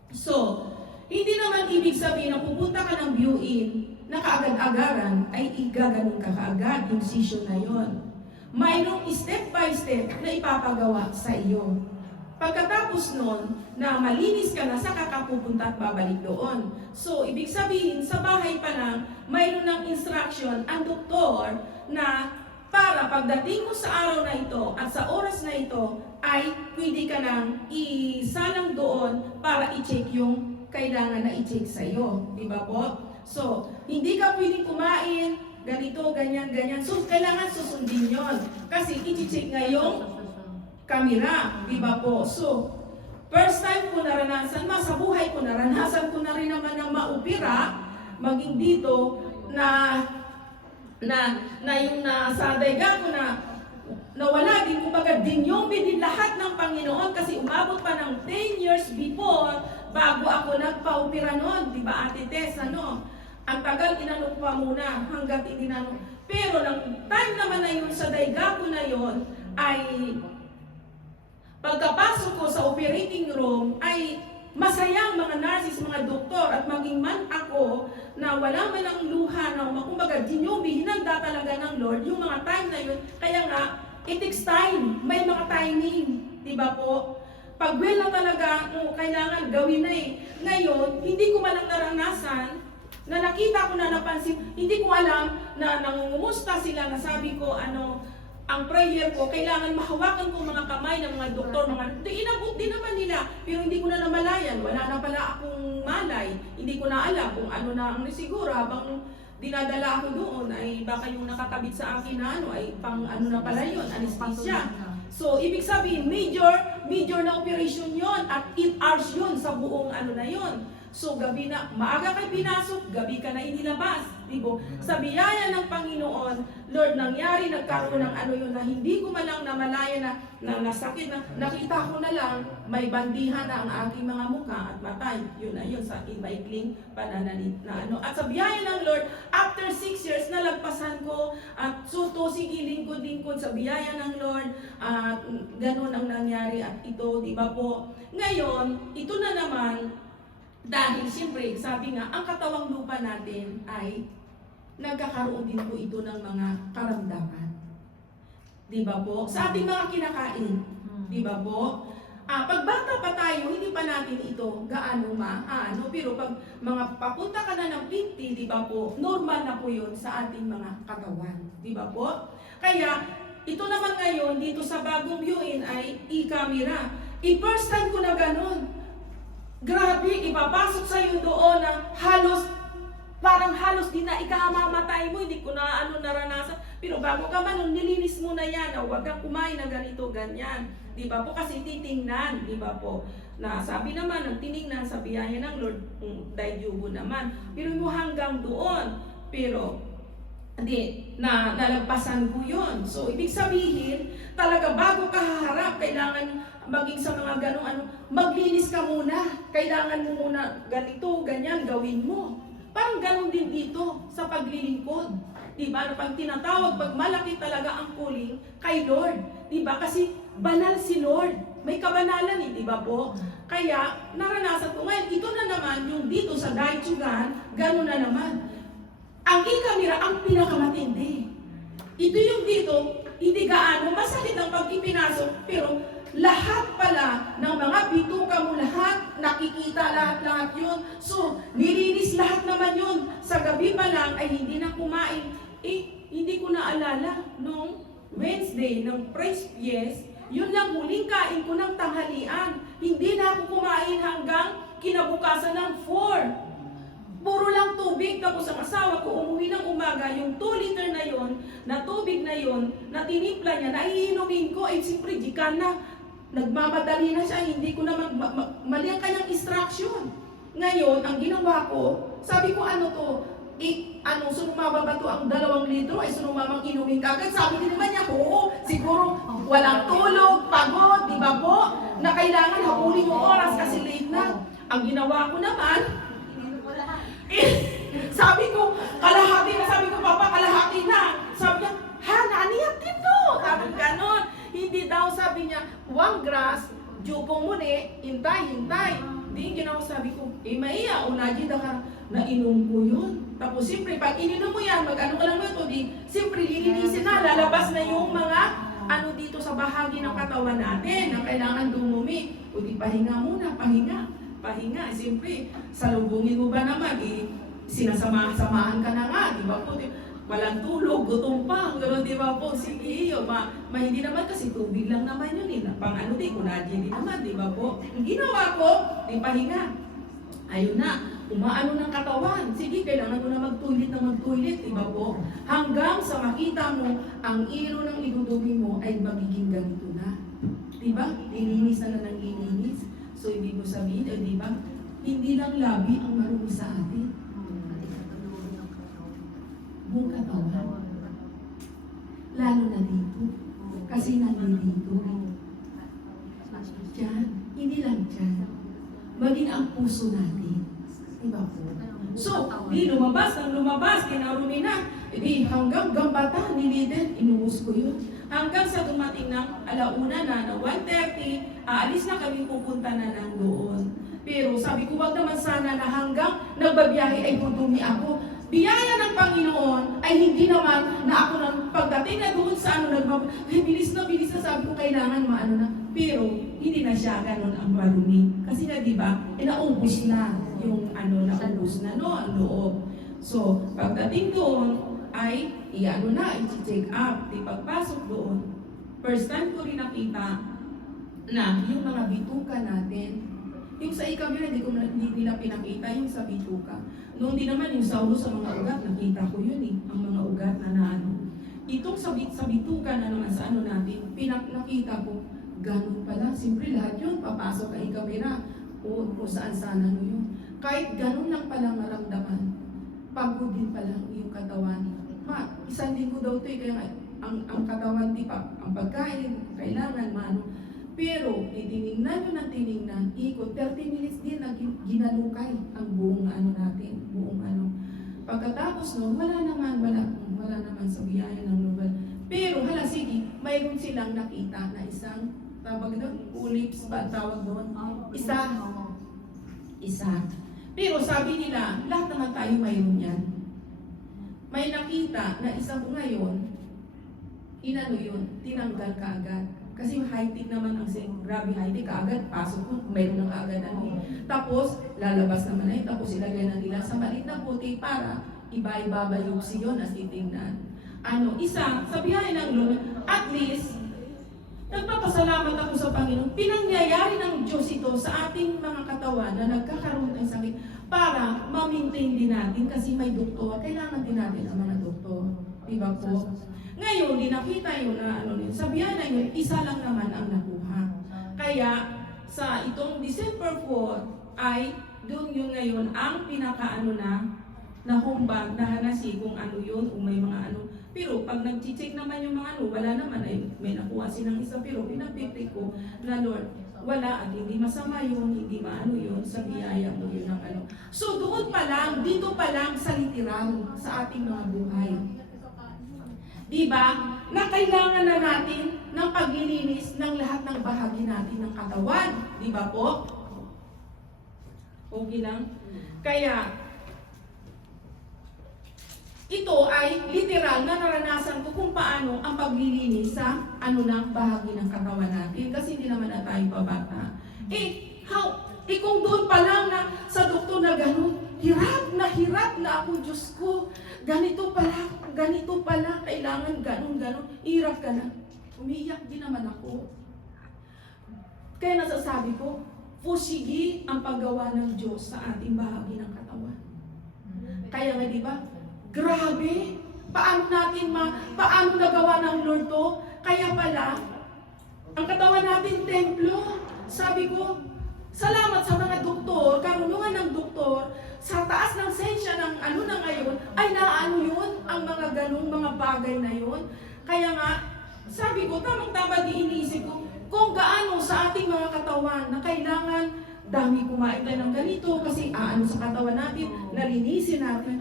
So, hindi naman ibig sabihin na pupunta ka ng view-in na kaagad-agaran ay igaganon ka kaagad yung session na yon. Mayroong step by step na ipapagawa sa iyo. Pagkatapos nun, na malinis ka na, saka ka pupunta at babalik doon. So, ibig sabihin, sa bahay pa lang, mayroon ng instruction ang doktor na para pagdating mo sa araw na ito at sa oras na ito, ay pwede ka nang isalang doon para i-check yung kailangan na i-check sa iyo. Diba po? So, hindi ka pwedeng kumain, ganito, ganyan, ganyan. So, kailangan susundin yon. Kasi i-check ngayong kamera, di ba po? So, first time ko naranasan, sa buhay ko naranasan ko na rin naman ng maupira, maging dito na yung nasa dayga ko na nawala din, kumbaga dinyomi din lahat ng Panginoon kasi umabot pa ng 10 years before bago ako nagpaupira noon, di ba Ate Tess, ano? Ang tagal inanong pa muna hanggat hindi nanong. Pero nang time naman na yun sa Daigaku na yun ay pagkapasok ko sa operating room ay masayang mga nurses, mga doktor at maging man ako na wala man ang luha na kumbaga dinyubi, hinanda talaga ng Lord yung mga time na yun. Kaya nga, it takes time. May mga timing. Diba po? Pag well na talaga, kailangan gawin na eh. Ngayon, hindi ko man lang naranasan na nakita ko na napansin, hindi ko alam na nangungumusta sila na sabi ko, ang prayer ko, kailangan mahawakan ko mga kamay ng mga doktor, inabot din naman nila, pero hindi ko na namalayan, wala na pala akong malay, hindi ko na alam kung ano na ang siguro, habang dinadala ako doon, ay baka yung nakakabit sa akin na ay pang na pala yun, anesthesia. So, ibig sabihin, major na operation yon at 8 hours yun sa buong na yun. So, gabi na, maaga kayo pinasok, gabi ka na inilabas. Diba? Sa biyaya ng Panginoon, Lord, nangyari, nagkaroon ng yun na hindi ko man lang namalaya na nasakit na, nakita ko na lang, may bandihan na ang aking mga mukha at matay. Yun na yun, sa maikling pananalit na At sa biyaya ng Lord, after 6 years, nalagpasan ko at suto, sige, lingkod-lingkod sa biyaya ng Lord, at ganun ang nangyari at ito, di ba po? Ngayon, ito na naman, dahil siyempre, sabi nga, ang katawang lupa natin ay nagkakaroon din po ito ng mga karamdaman. Di ba po? Sa ating mga kinakain. Di ba po? Pag bata pa tayo, hindi pa natin ito gaano pero pag mga papunta ka na ng 50, di ba po, normal na po yun sa ating mga katawan. Di ba po? Kaya, ito naman ngayon, dito sa bagong viewin ay i-camera. I-first time ko na ganun. Grabe, ipapasok sa iyo doon na parang halos din na ikamamatay mo, hindi ko na naranasan. Pero bago ka man, nilinis mo na yan, huwag kang kumain na ganito, ganyan. Di ba po? Kasi titingnan, di ba po? Na sabi naman, ang tiningnan sa biyaya ng Lord, dahil yubo naman. Pero mo hanggang doon. Pero, nalagpasan ko yun. So, ibig sabihin, talaga bago ka haharap, kailangan maging sa mga ganong maglinis ka muna. Kailangan mo muna ganito, ganyan, gawin mo. Parang ganon din dito sa paglilingkod. Diba? Pag tinatawag, pag malaki talaga ang calling kay Lord. Diba? Kasi banal si Lord. May kabanalan diba po? Kaya, naranasan ko ngayon, ito na naman, yung dito sa Daichugan, ganon na naman. Ang ikamira, ang pinakamatindi. Ito yung dito, hindi gaano, masakit ang pag ipinasok, pero lahat pala ng mga bituka mo lahat, nakikita lahat yun. So, nilinis lahat naman yun. Sa gabi pa lang ay hindi na kumain. Hindi ko naalala nung Wednesday ng Praise Yes, yun lang huling kain ko ng tanghalian. Hindi na ako kumain hanggang kinabukasan ng 4. Puro lang tubig. Tapos ang asawa ko umuwi ng umaga, yung 2 liter na yon, na tubig na yon, na tinimpla niya, naiinumin ko, siyempre di ka na. Nagmamadali na siya, hindi ko na mali ang kanyang instruction. Ngayon, ang ginawa ko, sabi ko sumama ba to ang 2 litro? Ay sumamang inumin kagad. Sabi din naman niya, oo, siguro walang tulog, pagod, di ba po? Na kailangan habulin yung oras kasi late na. Ang ginawa ko naman, sabi ko, kalahati na. Sabi ko, Papa, kalahati na. Sabi niya, naaniyak din to. Sabi ganon. Hindi daw, sabi niya, 1 grass, jupong muni, hintay. Di ginawa, sabi ko, maiya, unaji da ka, nainom ko yun. Tapos, siyempre, pag ininom mo yan, mag-ano ka lang mo ito, siyempre, lilinisin na, lalabas na yung mga, dito sa bahagi ng katawan natin, na kailangan dumumi. O di, pahinga muna, pahinga. Siyempre, salubungin mo ba naman, sinasamahan ka na nga, di ba po? Walang tulog, gutom pa, gano'n di ba po? Sige, hindi naman kasi tubig lang naman yun pang kunadya din naman, di ba po? Ang ginawa ko, pahinga. Ayun na, umaano ng katawan. Sige, kailangan mo na mag-toilet, di ba po? Hanggang sa makita mo, ang iro ng idudumi mo ay magiging ganito na. Di ba? Lilinis na ng lilinis. So, ibig mo sabihin, di ba? Hindi lang labi ang marumi sa atin. Buong katawan. Lalo na dito. Kasi nandito. Diyan. Hindi lang diyan. Maging ang puso natin. Diba po? So, di lumabas, kinarumi na. Di hanggang gambata ni leader, inuus ko yun. Hanggang sa dumating ng alauna na 1:30, aalis na kami pupunta na ng doon. Pero sabi ko, wag naman sana na hanggang nagbabiyahe ay dudumi ako. Biyaya ng Panginoon ay hindi naman na ako nang pagdating na doon sa bilis na sabi ko kailangan maano na. Pero hindi na siya ganun ang marumi. Kasi nga diba, naubos na yung naubos na ang loob. So, pagdating doon ay i-check up. Di pagpasok doon, first time ko rin nakita na yung mga bituka natin, yung sa ikamera, hindi nila pinakita yung sa bituka. Noon din naman yung sa ulo sa mga ugat, nakita ko yun ang mga ugat na naano. Itong sa bituka na naman sa natin, nakita ko, ganun pala. Siyempre lahat yun, papasok ang ikamera o saan-saan yun. Kahit ganun lang pala maramdaman, pagod din pala yung katawan. Isang linggo daw ito, kaya ang katawan, di pa, ang pagkain, kailangan maano. Pero, tinignan nyo ng tinignan, ikot, 30 minutes din na ginalukay ang buong natin, buong Pagkatapos noon, wala naman sa biyaya ng Lord. Pero, sige, mayroon silang nakita na isang, tawag doon, ulips ba tawag doon? Isa. Pero sabi nila, lahat naman tayo mayroon yan. May nakita na isang ngayon, tinanggal ka agad. Kasi high-tech naman ang grabe high-tech, kaagad, pasok mo, mayroon na kaagad Tapos, lalabas naman na yun, tapos ilagay na nila sa maliit na puti para iba-ibabayuksi yun as titingnan. Sa biyaya ng Lord, at least, nagpapasalamat ako sa Panginoon, pinangyayari ng Diyos ito sa ating mga katawan na nagkakaroon ng sakit para ma-maintain din natin kasi may doktor, kailangan din natin ang mga doktor. Diba po? Ngayon, nakita yun na sa biyaya yun, isa lang naman ang nakuha. Kaya, sa itong December 4 ay doon yun ngayon ang na humbag, na hanasi kung yun, kung may mga Pero pag nag-check naman yung mga wala naman ay may nakuha silang isa. Pero pinagpipray ko na Lord, wala at hindi masama yun, hindi yun, sa biyaya mo yun ang So doon pa lang, dito pa lang sa literal, sa ating mga buhay. Diba? Na kailangan na natin ng paglilinis ng lahat ng bahagi natin ng katawan. Diba po? Okay lang? Kaya, ito ay literal na naranasan ko kung paano ang paglilinis sa ng bahagi ng katawan natin. Kasi hindi naman na tayo pabata. Kung doon pa lang na sa doktor na gano'n, hirap na ako, Diyos ko. Ganito pala, kailangan gano'n. Hirap ka na. Umiiyak din naman ako. Kaya nasasabi ko, pusigi ang paggawa ng Diyos sa ating bahagi ng katawan. Kaya nga diba, grabe, paano nagawa ng Lord to? Kaya pala, ang katawan natin, templo. Sabi ko, salamat sa mga doktor, karunungan ng doktor, sa taas ng sensya ng na ngayon, ay yun, ang mga ganung mga bagay na yun. Kaya nga, sabi ko, tamang-tama di iniisip ko, kung gaano sa ating mga katawan na kailangan dami kumain tayo ng ganito kasi sa katawan natin, nalinisin natin.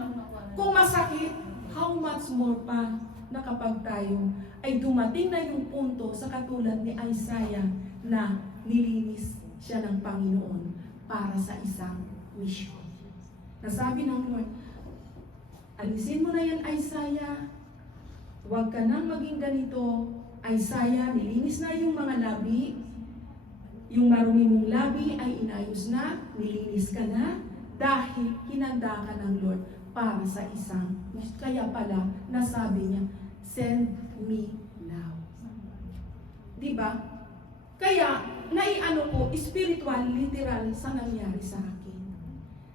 Kung masakit, how much more pa na kapag tayo ay dumating na yung punto sa katulad ni Isaiah na nilinis siya ng Panginoon para sa isang mission. Nasabi ng Lord, alisin mo na yan, Isaiah. Huwag ka nang maging ganito. Isaiah, nilinis na yung mga labi. Yung marumi mong labi ay inayos na, nilinis ka na, dahil hinanda ka ng Lord para sa isang. Kaya pala, nasabi niya, send me now. Diba? Kaya, ko, spiritual, literal, sa nangyari sa akin.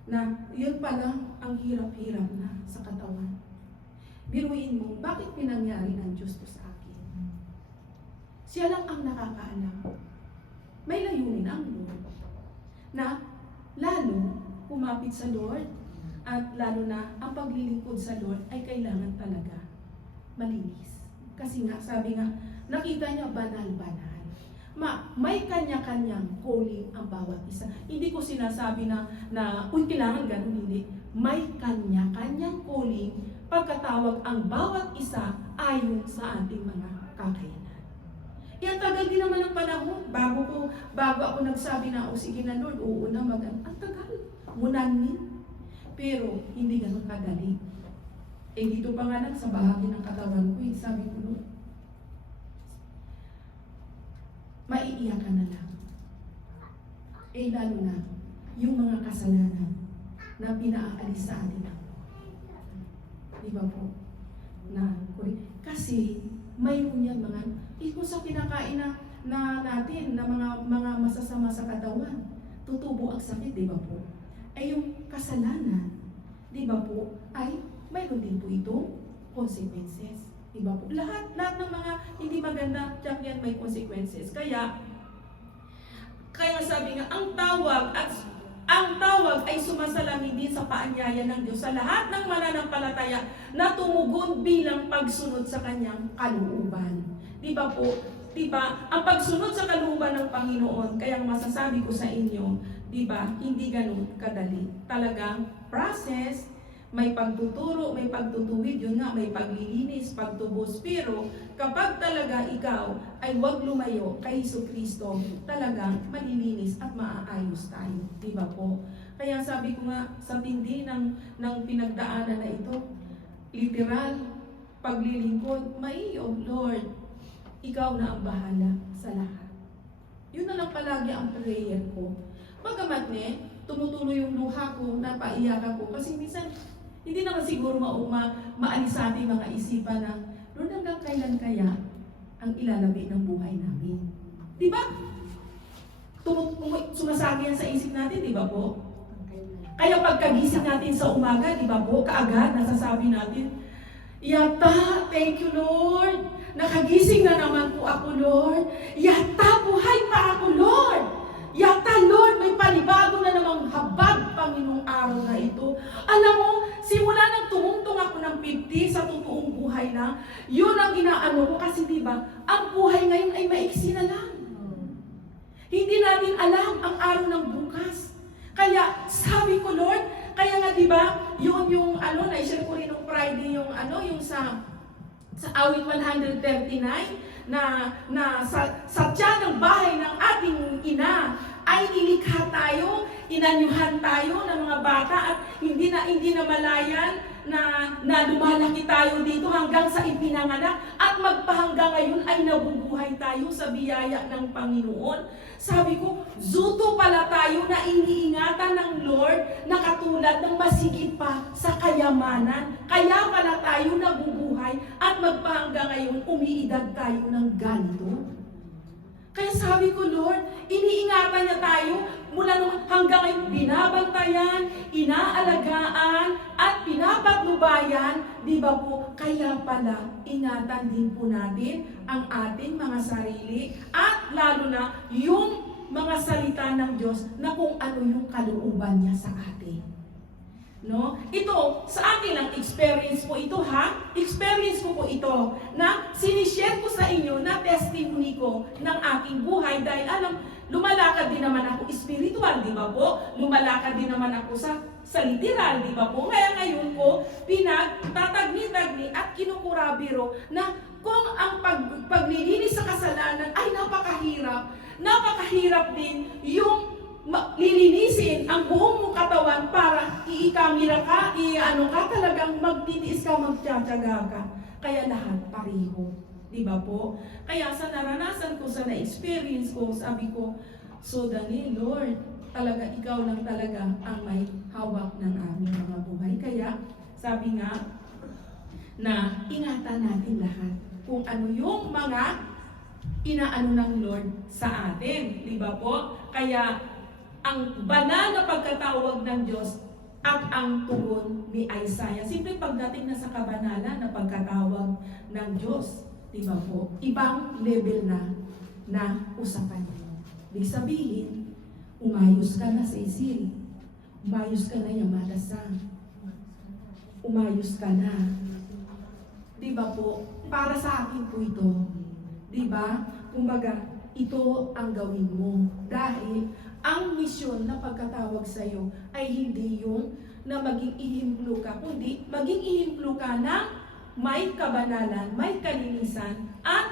Na, yun pala ang hirap-hirap na sa katawan. Biruin mo, bakit pinangyari ng Diyos to sa akin? Siya lang ang nakakaalam. May layunin ang Lord. Na, lalo, kumapit sa Lord, at lalo na, ang paglilingkod sa Lord ay kailangan talaga malinis. Kasi nga, sabi nga, nakita niya banal-banal. may kanya-kanyang calling ang bawat isa. Hindi ko sinasabi na uy, kailangan ganun, hindi. May kanya-kanyang calling pagkatawag ang bawat isa ayon sa ating mga kakayanan. Ang tagal din naman ng panahon, bago ako nagsabi na, sige na Lord, oo na, ang tagal, munanin. Pero hindi ganun kadali. Dito pa nga lang sa bahagi ng katawan ko, sabi ko, Lord, maiiyak ka na lang. Lalo na, yung mga kasalanan na pinaalis sa atin. Di ba po? Kasi, mayroon yan mga, kung sa kinakain na natin, na mga masasama sa katawan, tutubo ang sakit, di ba po? Yung kasalanan, di ba po, ay mayroon din po itong consequences. Diba po? Lahat ng mga hindi maganda, tiyak yan may consequences. Kaya sabi nga, ang tawag ay sumasalamin din sa paanyaya ng Diyos sa lahat ng mananampalataya na tumugon bilang pagsunod sa kanyang kalooban. Diba po? Diba? Ang pagsunod sa kalooban ng Panginoon, kaya masasabi ko sa inyo, diba, hindi ganun kadali. Talagang process, may pagtuturo, may pagtutuwid, yun nga, may paglilinis, pagtubos. Pero kapag talaga ikaw ay huwag lumayo kay Jesucristo, talagang malilinis at maaayos tayo. Diba po? Kaya sabi ko nga, sa tindi ng pinagdaanan na ito, literal, paglilingkod, maiyo, Lord, ikaw na ang bahala sa lahat. Yun na lang palagi ang prayer ko. Bagamat tumutuloy yung luha ko, napaiyak ako, kasi minsan, hindi naman siguro maalis sa ating mga isipan na, Lord, hanggang kailan kaya ang ilalabi ng buhay namin? Di ba? Sumasagi yan sa isip natin, di ba po? Kaya pagkagising natin sa umaga, di ba po, kaagad nasasabi natin, yata, thank you Lord, nakagising na naman po ako Lord, yata, buhay pa ako Lord, yata Lord, may panibago na namang habag, Panginoong araw na ito. Alam mo, simula nang tumungtong ako ng 50 sa totoong buhay na, yun ang inaano ko kasi diba, ang buhay ngayon ay maiksi na lang. Hindi natin alam ang araw ng bukas. Kaya sabi ko, Lord, kaya nga diba, yun yung na-share ko rin nung Friday yung sa awit 139 na sa tiyan ng bahay ng ating ina ay nilikha tayo, inanyuhan tayo ng mga bata at hindi na malayan na lumalaki tayo dito hanggang sa ipinanganak at magpahanggang ngayon ay nabubuhay tayo sa biyaya ng Panginoon. Sabi ko, zuto pala tayo na iniingatan ng Lord na katulad ng masigit pa sa kayamanan. Kaya pala tayo nabubuhay at magpahanggang ngayon umiidad tayo ng ganito. Kaya sabi ko, Lord, iniingatan niya tayo mula nung hanggang ngayon binabantayan, inaalagaan, at pinapatnubayan, di ba po? Kaya pala, ingatan din po natin ang ating mga sarili at lalo na yung mga salita ng Diyos na kung ano yung kalooban niya sa atin. No? Ito, sa akin lang experience po ito ha. Experience ko po ito na sinishare ko sa inyo na testimony ko ng aking buhay dahil lumalakad din naman ako spiritual, di ba po? Lumalakad din naman ako sa literal, di ba po? Kaya ngayon po, pinagtatagni-tagni at kinukurabiro na kung ang paglilinis sa kasalanan ay napakahirap din yung lilinisin ang buong mong katawan para iikamera ka, talagang magtitiis ka, magtsatsaga ka. Kaya lahat pareho. Di ba po? Kaya sa naranasan ko, sa na-experience ko, sabi ko, so Dani, Lord, talaga ikaw lang talaga ang may hawak ng aming mga buhay. Kaya, sabi nga, na ingatan natin lahat kung ano yung mga inaano ng Lord sa atin. Di ba po? Kaya, ang banal na pagkatawag ng Diyos at ang tugon ni Isaiah. Simple pagdating na sa kabanalan na pagkatawag ng Diyos, di ba po? Ibang level na usapan. Ibig sabihin, umayos ka na sa isip. Umayos ka na Yamada-san. Umayos ka na. Di ba po? Para sa akin po ito. Di ba? Kumbaga, ito ang gawin mo. Dahil ang misyon na pagkatawag sa iyo ay hindi yung na maging ihimplo ka, kundi maging ihimplo ka ng may kabanalan, may kalinisan, at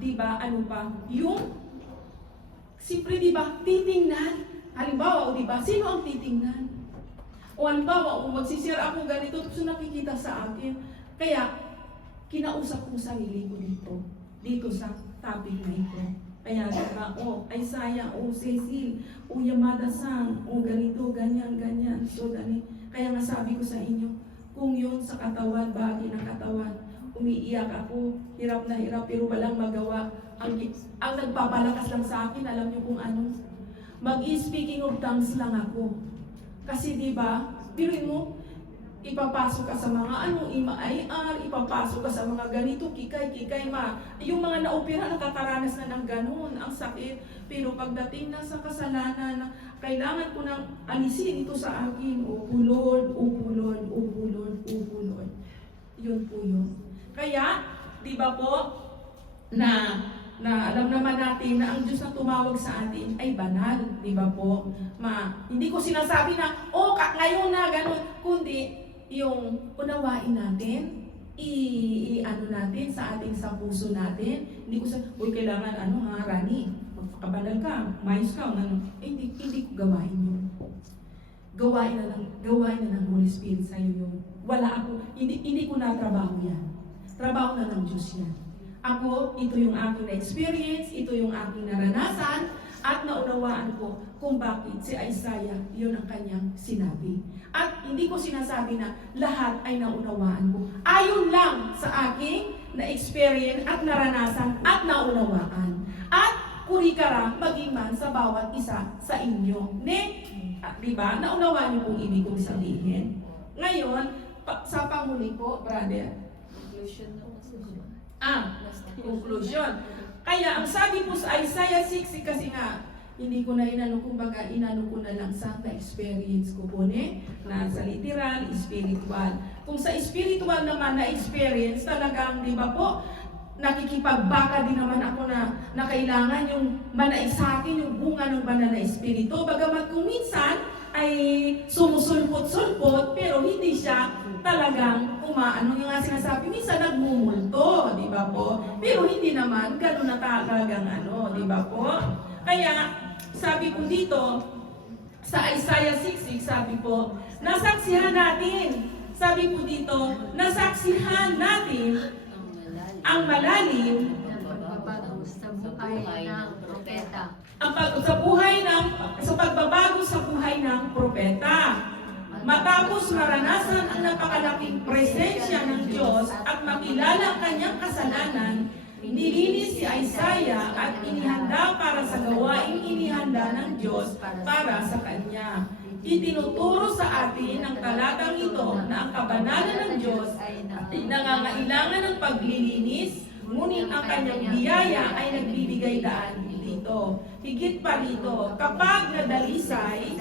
di ba ano pa, yung siyempre di ba titingnan. Halimbawa, o di ba, sino ang titingnan? O halimbawa, kung magsishare ako ganito, so nakikita sa akin. Kaya, kinausap ko sarili ko dito sa topic na ito. Kaya diba, Isaiah, Cecil, Yamada-san, ganito, ganyan, ganyan. So, kaya nga sabi ko sa inyo, kung yun sa katawan, bahagi ng katawan, umiiyak ako, hirap na hirap, pero walang magawa. Ang nagpapalakas lang sa akin, alam niyo kung ano? Mag-speaking of tongues lang ako. Kasi diba, biruin mo, ipapasok ka sa mga IR, ipapasok ka sa mga ganito, kikay, yung mga naopera nakakaranas na ng ganun, ang sakit. Pero pagdating na sa kasalanan, na kailangan ko nang alisin ito sa akin, Opo Lord. Yun po yun. Kaya, di ba po, na alam naman natin na ang Diyos na tumawag sa atin ay banal, di ba po? Hindi ko sinasabi na, ngayon na, ganun, kundi, yung unawain natin, i-ano natin sa ating sa puso natin. Hindi ko kailangan Rani, magpakabanal ka, mayos ka, hindi ko gawain yun. Gawain na ng Holy Spirit sa iyo yun. Wala ako, hindi ko na trabaho yan. Trabaho na ng Diyos yan. Ako, ito yung aking na-experience, ito yung aking naranasan, at naunawaan ko kung bakit si Isaiah, yun ang kanyang sinabi. At hindi ko sinasabi na lahat ay naunawaan ko. Ayon lang sa aking na-experience at naranasan at naunawaan. At kurikara maging man sa bawat isa sa inyo. Diba? Naunawaan niyo kung ibig kong sabihin. Ngayon, sa panghuli po, brother. Conclusion. Kaya ang sabi po sa Isaiah 60 kasi nga, hindi ko na inano ko na lang sa na-experience ko po na sa literal, spiritual. Kung sa spiritual naman na-experience, talagang, di ba po, nakikipagbaka din naman ako na kailangan yung manais sa akin, yung bunga ng banal na espiritu. Bagamat kung minsan ay sumusulpot-sulpot, pero hindi siya talagang yung nga sinasabi, minsan nagmumulto, di ba po? Pero hindi naman gano'n na talagang di ba po? Kaya, sabi po dito, sa Isaiah 6:6, sabi po, nasaksihan natin, sabi po dito, nasaksihan natin ang malalim sa buhay ng propeta. Sa pagbabago sa buhay ng propeta. Matapos maranasan ang napakalaking presensya ng Diyos at makilala ang kanyang kasalanan, nilinis si Isaiah at inihanda para sa gawaing inihanda ng Diyos para sa kanya. Itinuturo sa atin ng talatang ito na ang kabanalan ng Diyos ay nangangailangan ng paglilinis, ngunit ang kanyang biyaya ay nagbibigay daan dito. Higit pa rito, kapag nadalisay,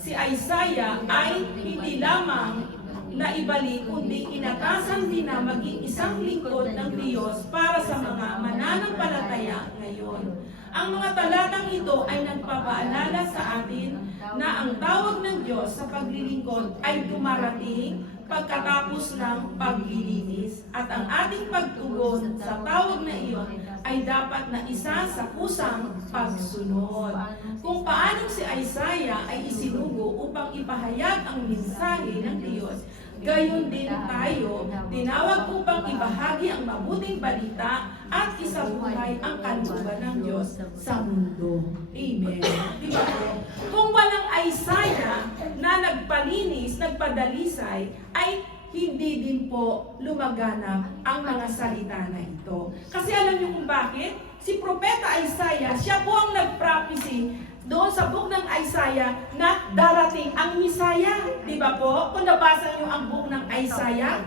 si Isaiah ay hindi lamang naibalik, kundi inatasan din na maging isang lingkod ng Diyos para sa mga mananampalataya ngayon. Ang mga talatang ito ay nagpapaalala sa atin na ang tawag ng Diyos sa paglilingkod ay dumarating pagkatapos ng paglilinis, at ang ating pagtugon sa tawag na iyon ay dapat na isa sa kusang pagsunod. Kung paano si Isaiah ay isinugo upang ipahayag ang mensahe ng Diyos, gayon din tayo tinawag upang ibahagi ang mabuting balita at isabuhay ang kalooban ng Diyos sa mundo. Amen. Diba po? Kung walang Isaiah na nagpalinis, nagpadalisay, ay hindi din po lumaganap ang mga salita na ito. Kasi alam niyo kung bakit? Si Propeta Isaiah, siya po ang nag-prophecy doon sa book ng Isaiah na darating ang Messiah. Di ba po? Kung nabasa niyo ang book ng Isaiah,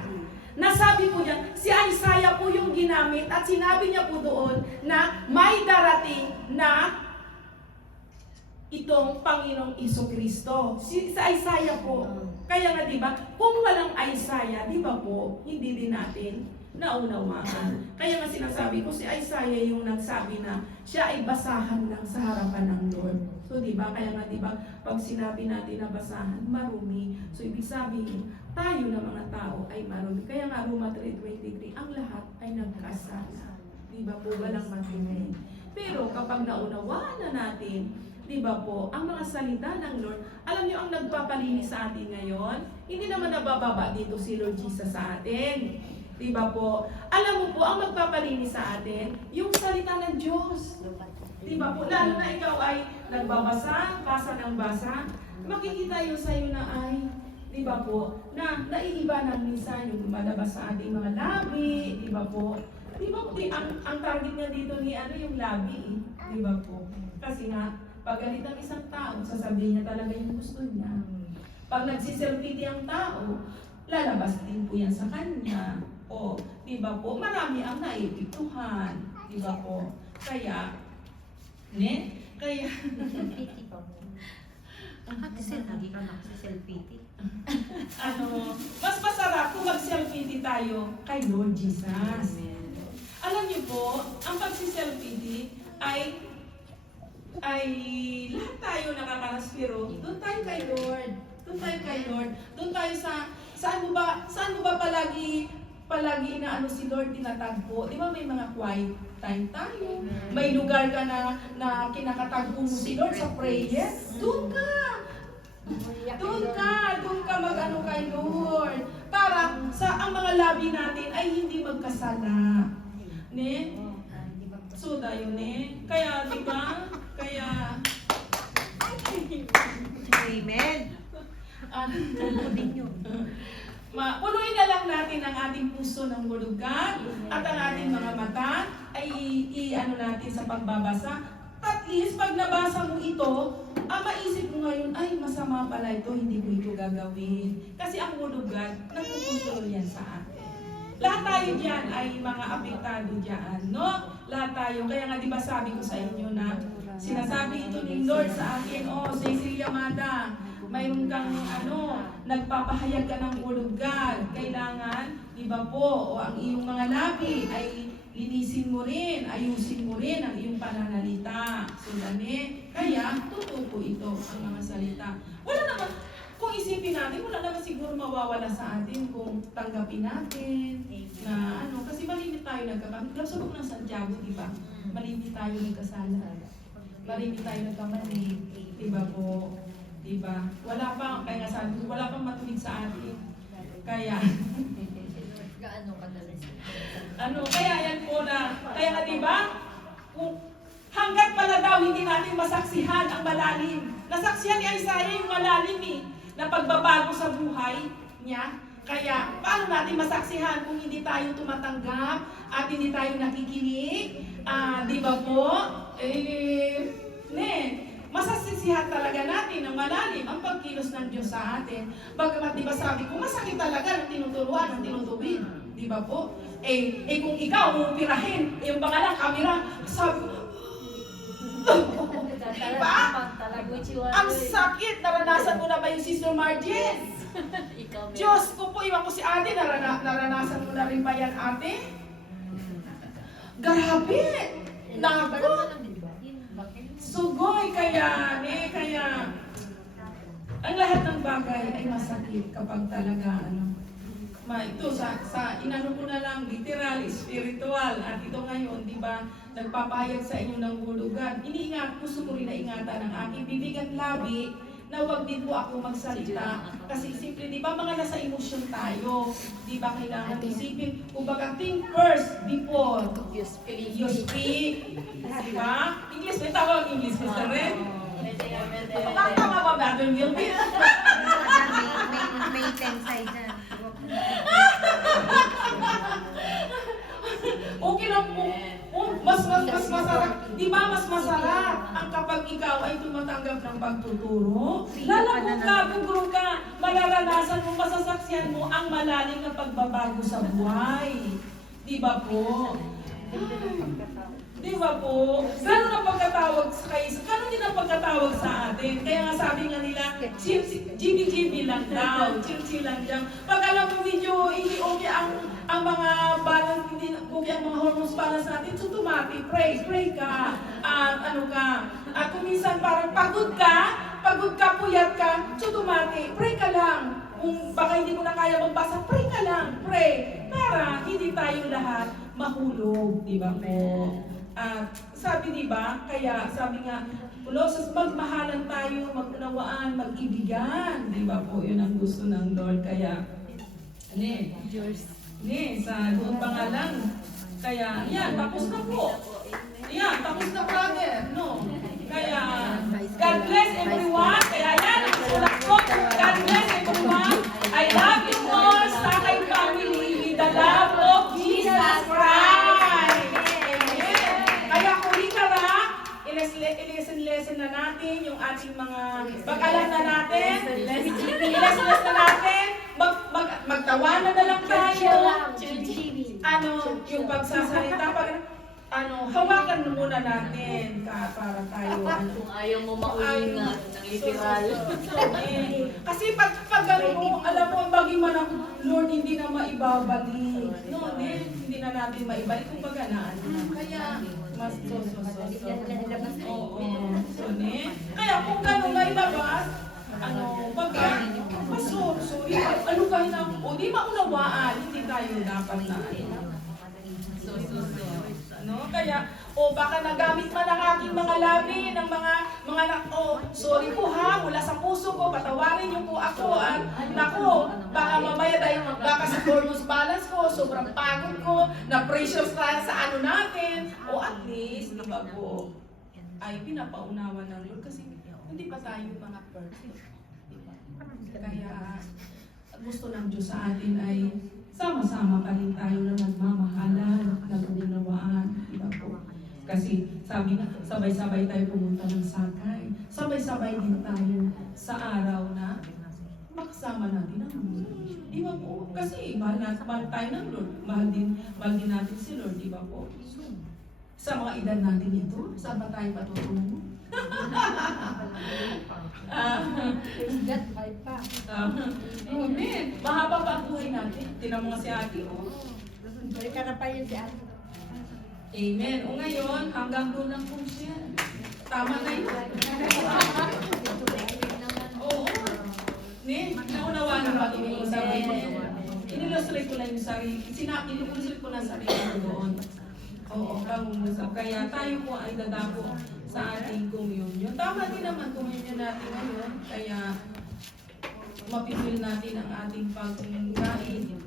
nasabi po niya, si Isaiah po yung ginamit at sinabi niya po doon na may darating na itong Panginoong Isokristo. Sa Isaiah po. Kaya nga diba, kung walang Isaiah, diba po, hindi din natin naunawaan. Kaya nga sinasabi ko, si Isaiah yung nagsabi na siya ay basahan lang sa harapan ng Lord. So, di ba? Kaya nga, di ba, pag sinabi natin na basahan, marumi. So, ibig sabihin, tayo na mga tao ay marumi. Kaya nga, Roma 3:23, ang lahat ay nagkasala. Di ba po? Walang matinay. Pero kapag naunawaan na natin, di ba po, ang mga salita ng Lord, alam niyo ang nagpapalinis sa atin ngayon, hindi naman nabababa dito si Lord Jesus sa atin. Di ba po? Alam mo po, ang magpapalinis sa atin, yung salita ng Diyos. Di ba po? Lalo na ikaw ay nagbabasa, basa ng basa, makikita yun sa'yo na ay, di ba po, na naiiba ng minsan yung lumalabas sa ating mga labi, di ba po? Di ba po, ang target nga dito ni ano yung labi, di ba po? Kasi nga, pag galit ang isang tao, sasabihin niya talaga yung gusto niya. Pag nagsiselfie ang tao, lalabas din po yan sa kanya. O, di ba po, marami ang naipituhan. Di ba po? Kaya, Kaya, mas masarap kung mag-selfie tayo kay Lord Jesus. Alam niyo po, ang pag-selfie ay lahat tayo nakakaranas, pero doon tayo kay Lord. Doon tayo kay Lord. Doon tayo saan mo ba palagi inaano si Lord, tinatagpo? Di ba may mga quiet time tayo? May lugar ka na kinakatagpo mo si Lord sa prayer? Doon ka! Doon ka mag-ano kay Lord. Para ang mga labi natin ay hindi magkasala. So tayo, Kaya, di ba? Kaya, Amen. Punuin na lang natin ang ating puso ng bulugan at ang ating mga mata ay i-ano natin sa pagbabasa. At least, pag nabasa mo ito, maisip mo ngayon, ay masama pala ito, hindi ko ito gagawin. Kasi ang bulugan, nagpupuntulo yan sa atin. Lahat tayo dyan ay mga apektado dyan, no? Lahat tayo. Kaya nga, di ba sabi ko sa inyo na sinasabi ito ni Lord sa akin, Cecilia Mada, mayroon kang nagpapahayag ka ng bulugan. Kailangan, di ba po, ang iyong mga labi ay linisin mo rin, ayusin mo rin ang iyong pananalita. So, kaya, totoo po ito ang mga salita. Wala naman, kung isipin natin, wala naman siguro mawawala sa atin kung tanggapin natin na kasi malimit tayo nagkakamali. Sabog ng Santiago, di ba? Malimit tayo nagkasala. Malimit tayo nagkamali. Di ba po? Di ba? Wala pa, kaya nga sabi ko, wala pang matulig sa atin. Kaya, kaya yan po na, kaya nga di ba? Hanggat pala daw hindi natin masaksihan ang malalim. Nasaksihan ni Isaiah yung malalim na pagbabago sa buhay niya. Kaya, paano natin masaksihan kung hindi tayo tumatanggap at hindi tayo nakikinig? Di ba po? Masasisihan talaga natin ng malalim ang pagkilos ng Diyos sa atin. Bagamat di ba sabi ko, masakit talaga ng tinuturuan, ng tinutubig. Di ba po? Kung ikaw uupirahin, yung pangalang kamera, sabi ko, diba? Ang sakit! Naranasan mo na ba yung Sister Margie? Diyos ko po, iwan ko si ate, naranasan mo na rin ba yan, ate? Grabe! Nago! Sugoy! Kaya ang lahat ng bagay ay masakit kapag talaga, ito inano ko na lang, literal, spiritual, at ito ngayon, di ba, nagpapahayag sa inyo ng hulugan. Gusto ko rin na ingatan ang aking bibig at labi na huwag din po ako magsalita. Kasi simple, di ba, mga nasa emosyon tayo. Di ba, kailangan isipin, kumbaga, think first before you speak. Di ba? English, may tawag English, Mr. Red? Bakit tama ba ba? May tensay dyan. Okay lang po. Mas masarap. Di ba mas masarap ang kapag ikaw ay tumatanggap ng pagtuturo? Gugro ka, mararanasan mo, masasaksihan mo ang malalim na pagbabago sa buhay. Di ba po? Di ba po? Gano'n ang pagkatawag sa kayo? Gano'n din ang pagkatawag sa atin? Kaya nga sabi nga nila, GB lang daw. Chill lang daw. Pag alam mo medyo hindi okay ang mga balance tumutugi ang mga hormones balance natin, so tumati, pray ka, at ano ka, at kung minsan parang pagod ka, puyat ka, so tumati, pray ka lang. Kung baka hindi mo na kaya magbasa, pray ka lang, pray, para hindi tayo lahat mahulog, di ba po? At sabi di ba, kaya sabi nga, Lord, magmahalan tayo, mag-unawaan, mag-ibigan, di ba po? Yun ang gusto ng Lord, kaya, sa doon pa nga lang, kaya, yan, tapos na po. Yan, tapos na brother, no? Kaya, God bless everyone, kaya yan, ang sulat ko, God bless everyone, I love you all, Sakay family, with the love of Jesus Christ. Amen. Kaya kung i-lesson na natin yung ating mga pag-alam na natin, i-lesson na natin, magtawanan na lang tayo, yung pagsasalita, hawakan muna natin para tayo, Kung ayaw mo maulingat ng literal. Kasi pag gano'n, alam mo, bagay man ang Lord, hindi na maibabalik. No, hindi na natin maibalik kung baga na kaya, mas oo. Kaya kung gano'n na ilabas, baga, sorry, kayo na, o di maunawaan, hindi tayo dapat na, kaya, baka nagamit man ang aking mga labi ng mga sorry po ha, mula sa puso ko, patawarin niyo po ako, at naku, baka mamaya baka sa hormones balance ko, sobrang pagod ko, na-pressure sa natin, at least, di ba po, ay pinapaunawa ng Lord, kasi hindi pa tayo mga perfect. Kaya, gusto ng Diyos sa atin ay sama-sama pa rin tayo na nagmamahalan, nag-unawaan, di ba po? Kasi sabi nga, sabay-sabay tayo pumunta ng sakay. Sabay-sabay din tayo sa araw na makasama natin ang Lord. Di ba po? Kasi mahal tayo ng Lord. Mahal din natin si Lord, di ba po? Sa mga edad natin ito, saan ba tayo patutungo? Amen. Mahaba pa ang buhay natin. Tinan mo nga si ate, Amen. O ngayon, hanggang doon lang po siya. Tama na yun. Oo. Naunawa na ba yung sarili? Inilustrate ko lang yung sarili. Inilustrate ko lang sarili ko doon. Oo, pangungusap. Kaya tayo po ay dadako sa ating communion. Tama din naman communion natin ngayon. Kaya mapipil natin ang ating pagkain.